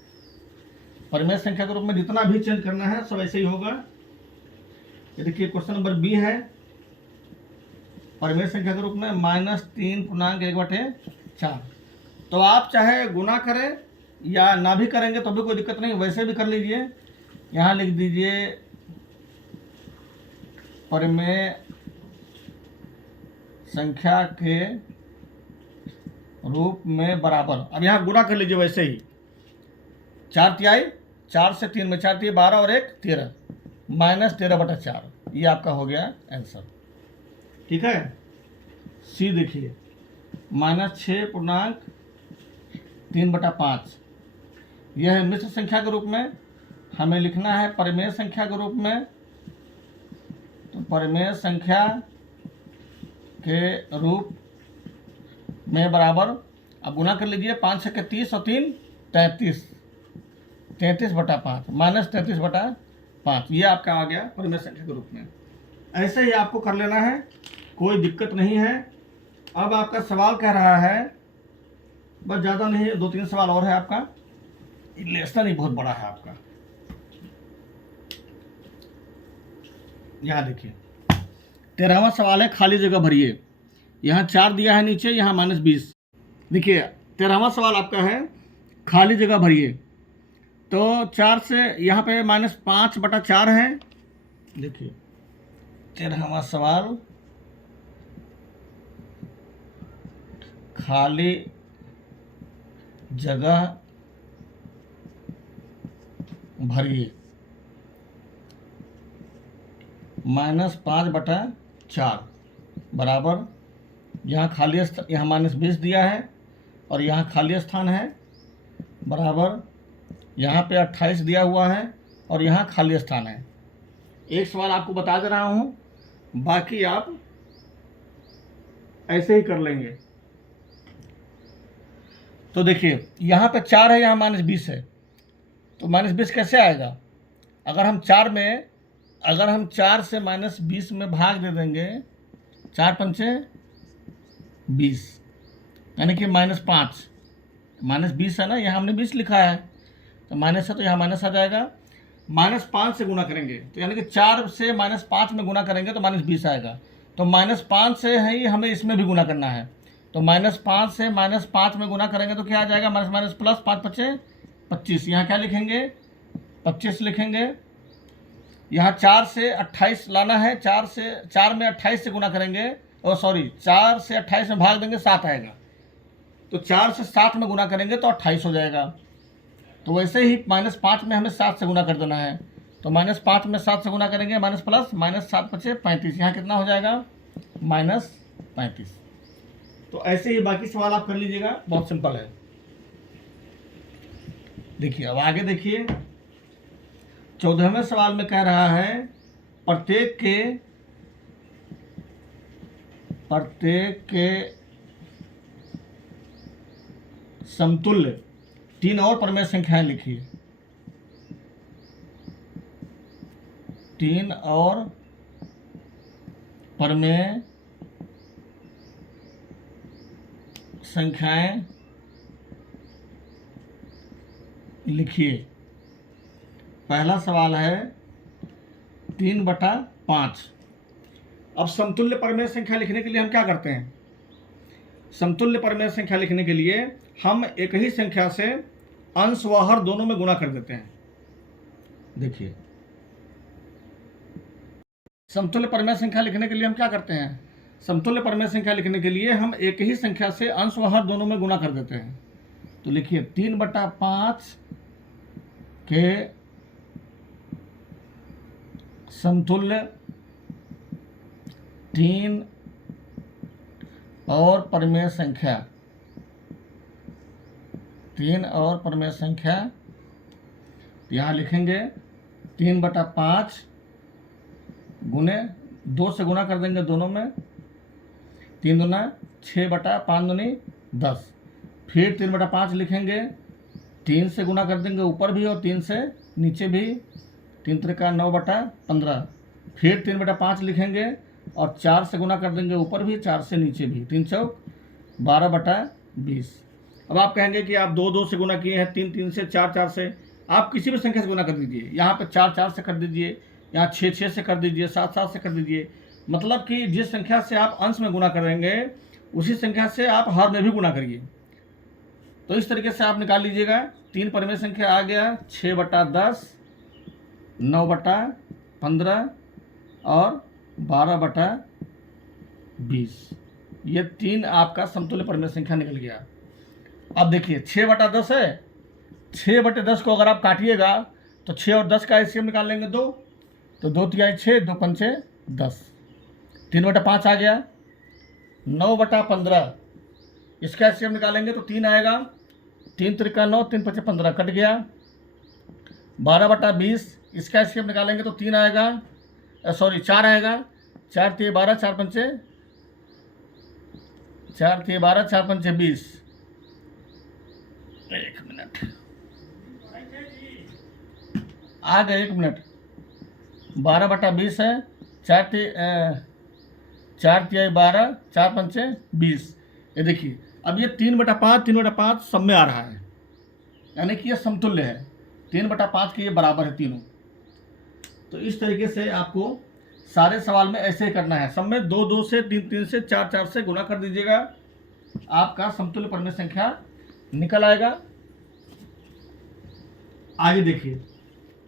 परिमेय संख्या के रूप में जितना भी चेंज करना है सब ऐसे ही होगा। ये देखिए क्वेश्चन नंबर बी है, परिमेय संख्या के रूप में -3.1/4। तो आप चाहे गुना करें या ना भी करेंगे तो भी कोई दिक्कत नहीं, वैसे भी कर लीजिए। यहाँ लिख दीजिए परिमेय संख्या के रूप में बराबर। अब यहाँ गुणा कर लीजिए वैसे ही। 4 तिहाई 4 से 3 में 4 तिहाई 12 और 1 13, -13/4। ये आपका हो गया आंसर। ठीक है। सी देखिए -6.3/5। यह है मिश्र संख्या के रूप में। हमें लिखना है परिमेय संख्या के रूप में। तो परिमेय संख्या के रूप में बराबर। अब गुना कर लीजिए। 5 से 30 और 3 33, 33/5 -33/5। ये आपका आ गया परिमेय संख्या के रूप में। ऐसे ही आपको कर लेना है, कोई दिक्कत नहीं है। अब आपका सवाल कह रहा है, बस ज़्यादा नहीं है, 2-3 सवाल और है आपका। लेसन ही बहुत बड़ा है आपका। यहाँ देखिए 13वां सवाल है, खाली जगह भरिए। यहाँ 4 दिया है नीचे, यहाँ -20। देखिए 13वां सवाल आपका है खाली जगह भरिए। तो 4 से यहाँ पे -5/4 है। देखिए 13वां सवाल, खाली जगह भरिए -5/4 बराबर। यहाँ खाली यहाँ -20 दिया है और यहाँ खाली स्थान है बराबर। यहाँ पे 28 दिया हुआ है और यहाँ खाली स्थान है। एक सवाल आपको बता दे रहा हूँ, बाकी आप ऐसे ही कर लेंगे। तो देखिए यहाँ पे 4 है, यहाँ -20 है। तो -20 कैसे आएगा? अगर हम 4 से -20 में भाग दे देंगे, 4 पंचे 20, यानी कि -5। -20 है ना, यहाँ हमने 20 लिखा है तो माइनस है, तो यहाँ माइनस आ जाएगा। -5 से गुना करेंगे तो यानी कि 4 से -5 में गुना करेंगे तो -20 आएगा। तो -5 से है ही हमें इसमें भी गुना करना है। तो -5 से -5 में गुना करेंगे तो क्या आ जाएगा? Minus plus 5 × 25। यहाँ क्या लिखेंगे? 25 लिखेंगे। यहाँ 4 से 28 लाना है। 4 में 28 से गुना करेंगे, 4 से 28 में भाग देंगे 7 आएगा। तो 4 से 7 में गुना करेंगे तो 28 हो जाएगा। तो वैसे ही -5 में हमें 7 से गुना कर देना है। तो -5 में 7 से गुना करेंगे, माइनस प्लस, -7 × 35। यहाँ कितना हो जाएगा? -35। तो ऐसे ही बाकी सवाल आप कर लीजिएगा, बहुत सिंपल है। देखिए अब आगे देखिए, 14वें सवाल में कह रहा है प्रत्येक के समतुल्य 3 और परमेय संख्याएं लिखिए। 3 और परमेय संख्याएं लिखिए। पहला सवाल है 3/5। अब समतुल्य परमेय संख्या लिखने के लिए हम क्या करते हैं? समतुल्य परमेय संख्या लिखने के लिए हम एक ही संख्या से अंश व हर दोनों में गुणा कर देते हैं। देखिए, समतुल्य परमेय संख्या लिखने के लिए हम क्या करते हैं? समतुल्य परमेय संख्या लिखने के लिए हम एक ही संख्या से अंश व हर दोनों में गुणा कर देते हैं। तो लिखिए 3/5 के समतुल्य 3 और परमेय संख्या, 3 और परमेय संख्या यहाँ लिखेंगे 3/5 गुने 2 से गुणा कर देंगे दोनों में, 3 दूना 6/5 दूनी 10। फिर 3/5 लिखेंगे, 3 से गुणा कर देंगे ऊपर भी और 3 से नीचे भी, 3 त्रिका 9/15। फिर 3/5 लिखेंगे और 4 से गुणा कर देंगे ऊपर भी, 4 से नीचे भी, 3 चौक 12/20। अब आप कहेंगे कि आप 2 से गुणा किए हैं, 3 से, 4 से, आप किसी भी संख्या से गुणा कर दीजिए। यहाँ पे 4 से कर दीजिए, यहाँ 6 से कर दीजिए, 7 से कर दीजिए। मतलब कि जिस संख्या से आप अंश में गुणा करेंगे उसी संख्या से आप हर में भी गुणा करिए। तो इस तरीके से आप निकाल लीजिएगा। 3 परमेय संख्या आ गया 6/10, 9/15 और 12/20। ये 3 आपका समतुल्य परमेय संख्या निकल गया। अब देखिए 6/10 है, 6/10 को अगर आप काटिएगा तो 6 और 10 का एलसीएम निकाल लेंगे 2, तो 2 तिहाई 6, 2 पंचे 10। 3/5 आ गया। 9/15 इसका एलसीएम निकालेंगे तो 3 आएगा, 3 त्रिका 9, 3 पंचे 15 कट गया। 12/20 इसका एलसीएम निकालेंगे तो 3 आएगा, 4 आएगा। 4 तिहाई 12, 4 पंचे 20। 1 मिनट आ गए, 1 मिनट। 12/20 है, 4 तिहाई 12, 4 पंचे 20। ये देखिए अब ये 3/5 सब में आ रहा है, यानी कि ये समतुल्य है। 3/5 के ये बराबर है तीनों। तो इस तरीके से आपको सारे सवाल में ऐसे ही करना है। सब में 2 से, 3 से, 4 से गुणा कर दीजिएगा, आपका समतुल्य परमेय संख्या निकल आएगा। आगे देखिए,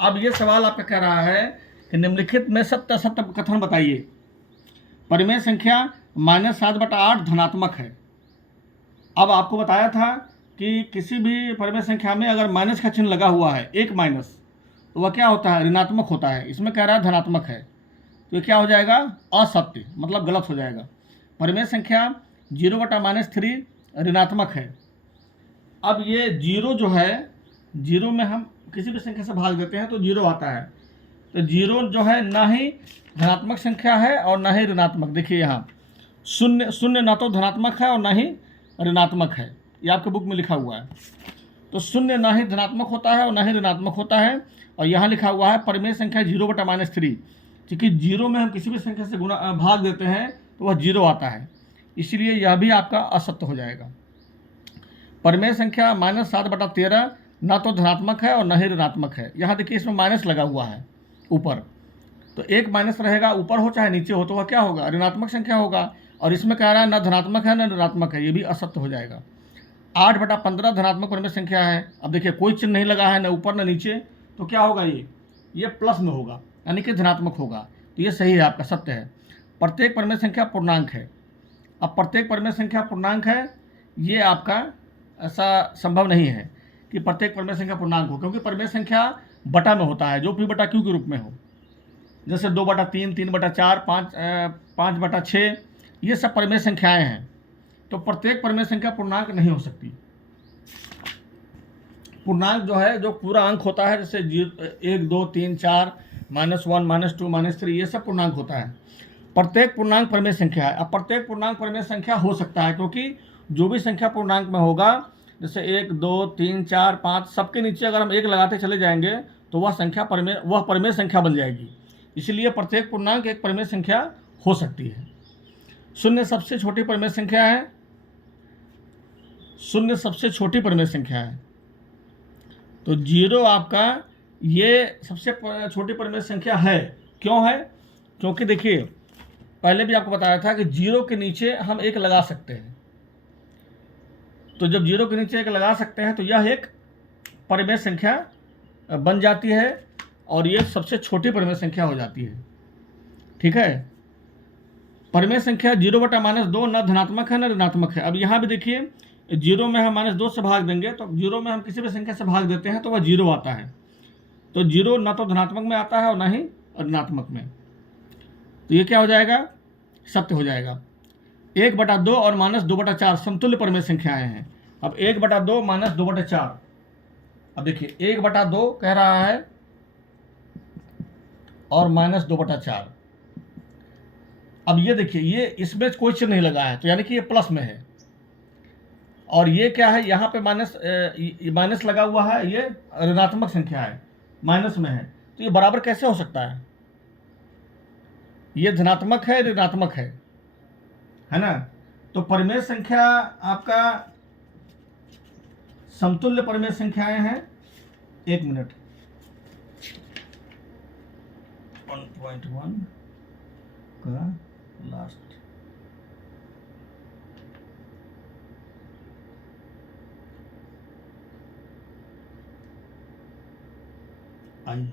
अब ये सवाल आपका कह रहा है कि निम्नलिखित में सत्य असत्य कथन बताइए। परमेय संख्या -7/8 धनात्मक है। अब आपको बताया था कि किसी भी परमेय संख्या में अगर माइनस का चिन्ह लगा हुआ है, एक माइनस, तो वह क्या होता है? ऋणात्मक होता है। इसमें कह रहा है धनात्मक है, तो ये क्या हो जाएगा? असत्य, मतलब गलत हो जाएगा। परमेय संख्या 0/-3 ऋणात्मक है। अब ये 0 जो है, 0 में हम किसी भी संख्या से भाग देते हैं तो 0 आता है। तो 0 जो है ना ही धनात्मक संख्या है और ना ही ऋणात्मक। देखिए यहाँ शून्य ना तो धनात्मक है और ना ही ऋणात्मक है, ये आपके बुक में लिखा हुआ है। तो शून्य ना ही धनात्मक होता है और ना ही ऋणात्मक होता है। और यहाँ लिखा हुआ है परमेय संख्या 0/-3, क्योंकि 0 में हम किसी भी संख्या से गुणा भाग देते हैं तो वह 0 आता है, इसलिए यह भी आपका असत्य हो जाएगा। परमेय संख्या -7/13 ना तो धनात्मक है और ना ही ऋणात्मक है। यहाँ देखिए इसमें माइनस लगा हुआ है ऊपर, तो एक माइनस रहेगा, ऊपर हो चाहे नीचे हो, तो वह क्या होगा? ऋणात्मक संख्या होगा। और इसमें कह रहा है ना धनात्मक है ना ऋणात्मक है, ये भी असत्य हो जाएगा। 8/15 धनात्मक परमेय संख्या है। अब देखिए कोई चिन्ह नहीं लगा है, ना ऊपर ना नीचे, तो क्या होगा? ये प्लस में होगा, यानी कि धनात्मक होगा। तो ये सही है, आपका सत्य है। प्रत्येक परमेय संख्या पूर्णांक है। अब प्रत्येक परमेय संख्या पूर्णांक है, ये आपका ऐसा संभव नहीं है कि प्रत्येक परमेय संख्या पूर्णांक हो, क्योंकि परमेय संख्या बटा में होता है, जो P/Q के रूप में हो। जैसे 2/3, 3/4, 5/6, ये सब परमेय संख्याएं हैं। तो प्रत्येक परिमेय संख्या पूर्णांक नहीं हो सकती। पूर्णांक जो है, जो पूरा अंक होता है, जैसे 1 2 3 4 -1 -2 -3, ये सब पूर्णांक होता है। प्रत्येक पूर्णांक परिमेय संख्या है। अब प्रत्येक पूर्णांक परिमेय संख्या हो सकता है, क्योंकि जो भी संख्या पूर्णांक में होगा, जैसे 1 2 3 4 5, सबके नीचे अगर हम 1 लगाते चले जाएंगे तो वह परिमेय संख्या बन जाएगी। इसलिए प्रत्येक पूर्णांक एक परिमेय संख्या हो सकती है। शून्य सबसे छोटी परिमेय संख्या है। शून्य सबसे छोटी परिमेय संख्या है। तो 0 आपका ये सबसे छोटी परिमेय संख्या है। क्यों है? क्योंकि देखिए, पहले भी आपको बताया था कि 0 के नीचे हम 1 लगा सकते हैं। तो जब 0 के नीचे 1 लगा सकते हैं तो यह एक परिमेय संख्या बन जाती है और ये सबसे छोटी परिमेय संख्या हो जाती है। ठीक है। परिमेय संख्या 0/-2 न धनात्मक है न ऋणात्मक है। अब यहाँ भी देखिए, 0 में हम -2 से भाग देंगे, तो 0 में हम किसी भी संख्या से भाग देते हैं तो वह 0 आता है। तो 0 न तो धनात्मक में आता है और न ही ऋणात्मक में। तो ये क्या हो जाएगा? सत्य हो जाएगा। 1/2 और -2/4 समतुल्य परिमेय संख्याएं हैं। अब 1/2 -2/4, अब देखिए 1/2 कह रहा है और -2/4। अब ये देखिए, ये इसमें कोई चिन्ह नहीं लगा है, तो यानी कि ये प्लस में है। और ये क्या है? यहाँ पे माइनस लगा हुआ है, ये ऋणात्मक संख्या है, माइनस में है। तो ये बराबर कैसे हो सकता है? ये धनात्मक है, ऋणात्मक है ना? तो परिमेय संख्या आपका समतुल्य परिमेय संख्याएं हैं। 1 मिनट, 1.1 का लास्ट, आई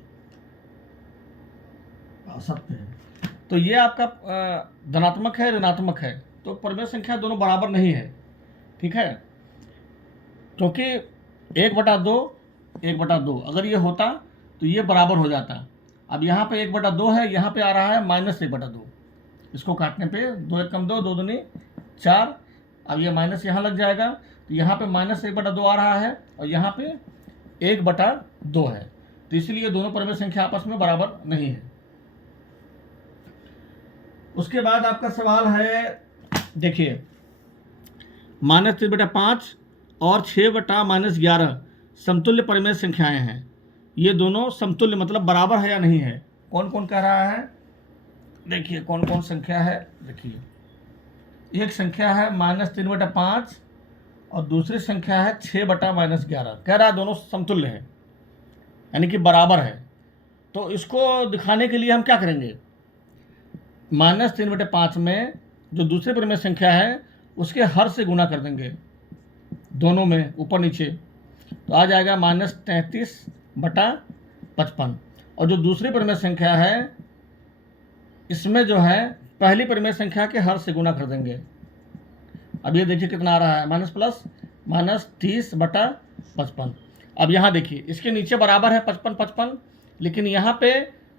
सत्य है। तो ये आपका धनात्मक है, ऋणात्मक है। तो परिमेय संख्या दोनों बराबर नहीं है। ठीक है। क्योंकि 1/2 अगर ये होता तो ये बराबर हो जाता। अब यहाँ पे 1/2 है, यहाँ पे आ रहा है -1/2। इसको काटने पे 2 1 2, 2 दूनी 4। अब ये माइनस यहाँ लग जाएगा, तो यहाँ पे -1/2 आ रहा है और यहाँ पे 1/2 है। तो इसलिए दोनों परिमेय संख्या आपस में बराबर नहीं है। उसके बाद आपका सवाल है, देखिए, -3/5 और 6/-11 समतुल्य परिमेय संख्याएं हैं। ये दोनों समतुल्य मतलब बराबर है या नहीं है? कौन कौन कह रहा है? देखिए कौन कौन संख्या है। देखिए, एक संख्या है -3/5 और दूसरी संख्या है 6/-11। कह रहा है दोनों समतुल्य है, यानी कि बराबर है। तो इसको दिखाने के लिए हम क्या करेंगे? -3/5 में जो दूसरी परिमेय संख्या है उसके हर से गुना कर देंगे, दोनों में ऊपर नीचे, तो आ जाएगा -33/55। और जो दूसरी परिमेय संख्या है, इसमें जो है पहली परिमेय संख्या के हर से गुना कर देंगे। अब ये देखिए कितना आ रहा है, -30/55। अब यहाँ देखिए, इसके नीचे बराबर है 55, लेकिन यहाँ पे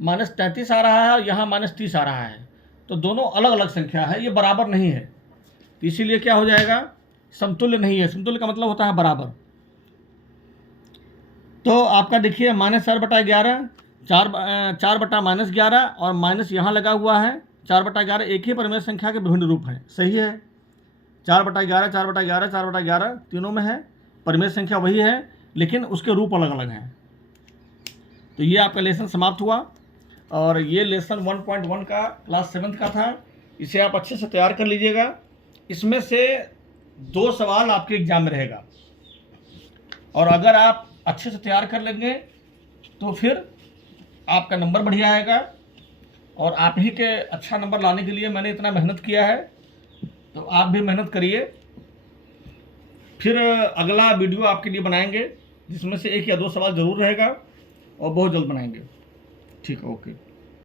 -33 आ रहा है और यहाँ -30 आ रहा है। तो दोनों अलग अलग संख्या है, ये बराबर नहीं है। तो इसीलिए क्या हो जाएगा? समतुल्य नहीं है। समतुल्य का मतलब होता है बराबर। तो आपका देखिए -4/11, 4/-11 और माइनस यहाँ लगा हुआ है 4/11, एक ही परिमेय संख्या के विभिन्न रूप हैं। सही है, 4/11, 4/11, 4/11 तीनों में है, परिमेय संख्या वही है, लेकिन उसके रूप अलग अलग हैं। तो ये आपका लेसन समाप्त हुआ और ये लेसन 1.1 का क्लास 7th का था। इसे आप अच्छे से तैयार कर लीजिएगा। इसमें से 2 सवाल आपके एग्जाम में रहेगा और अगर आप अच्छे से तैयार कर लेंगे तो फिर आपका नंबर बढ़िया आएगा। और आप ही के अच्छा नंबर लाने के लिए मैंने इतना मेहनत किया है, तो आप भी मेहनत करिए। फिर अगला वीडियो आपके लिए बनाएंगे जिसमें से 1 या 2 सवाल ज़रूर रहेगा और बहुत जल्द बनाएंगे। ठीक है, ओके।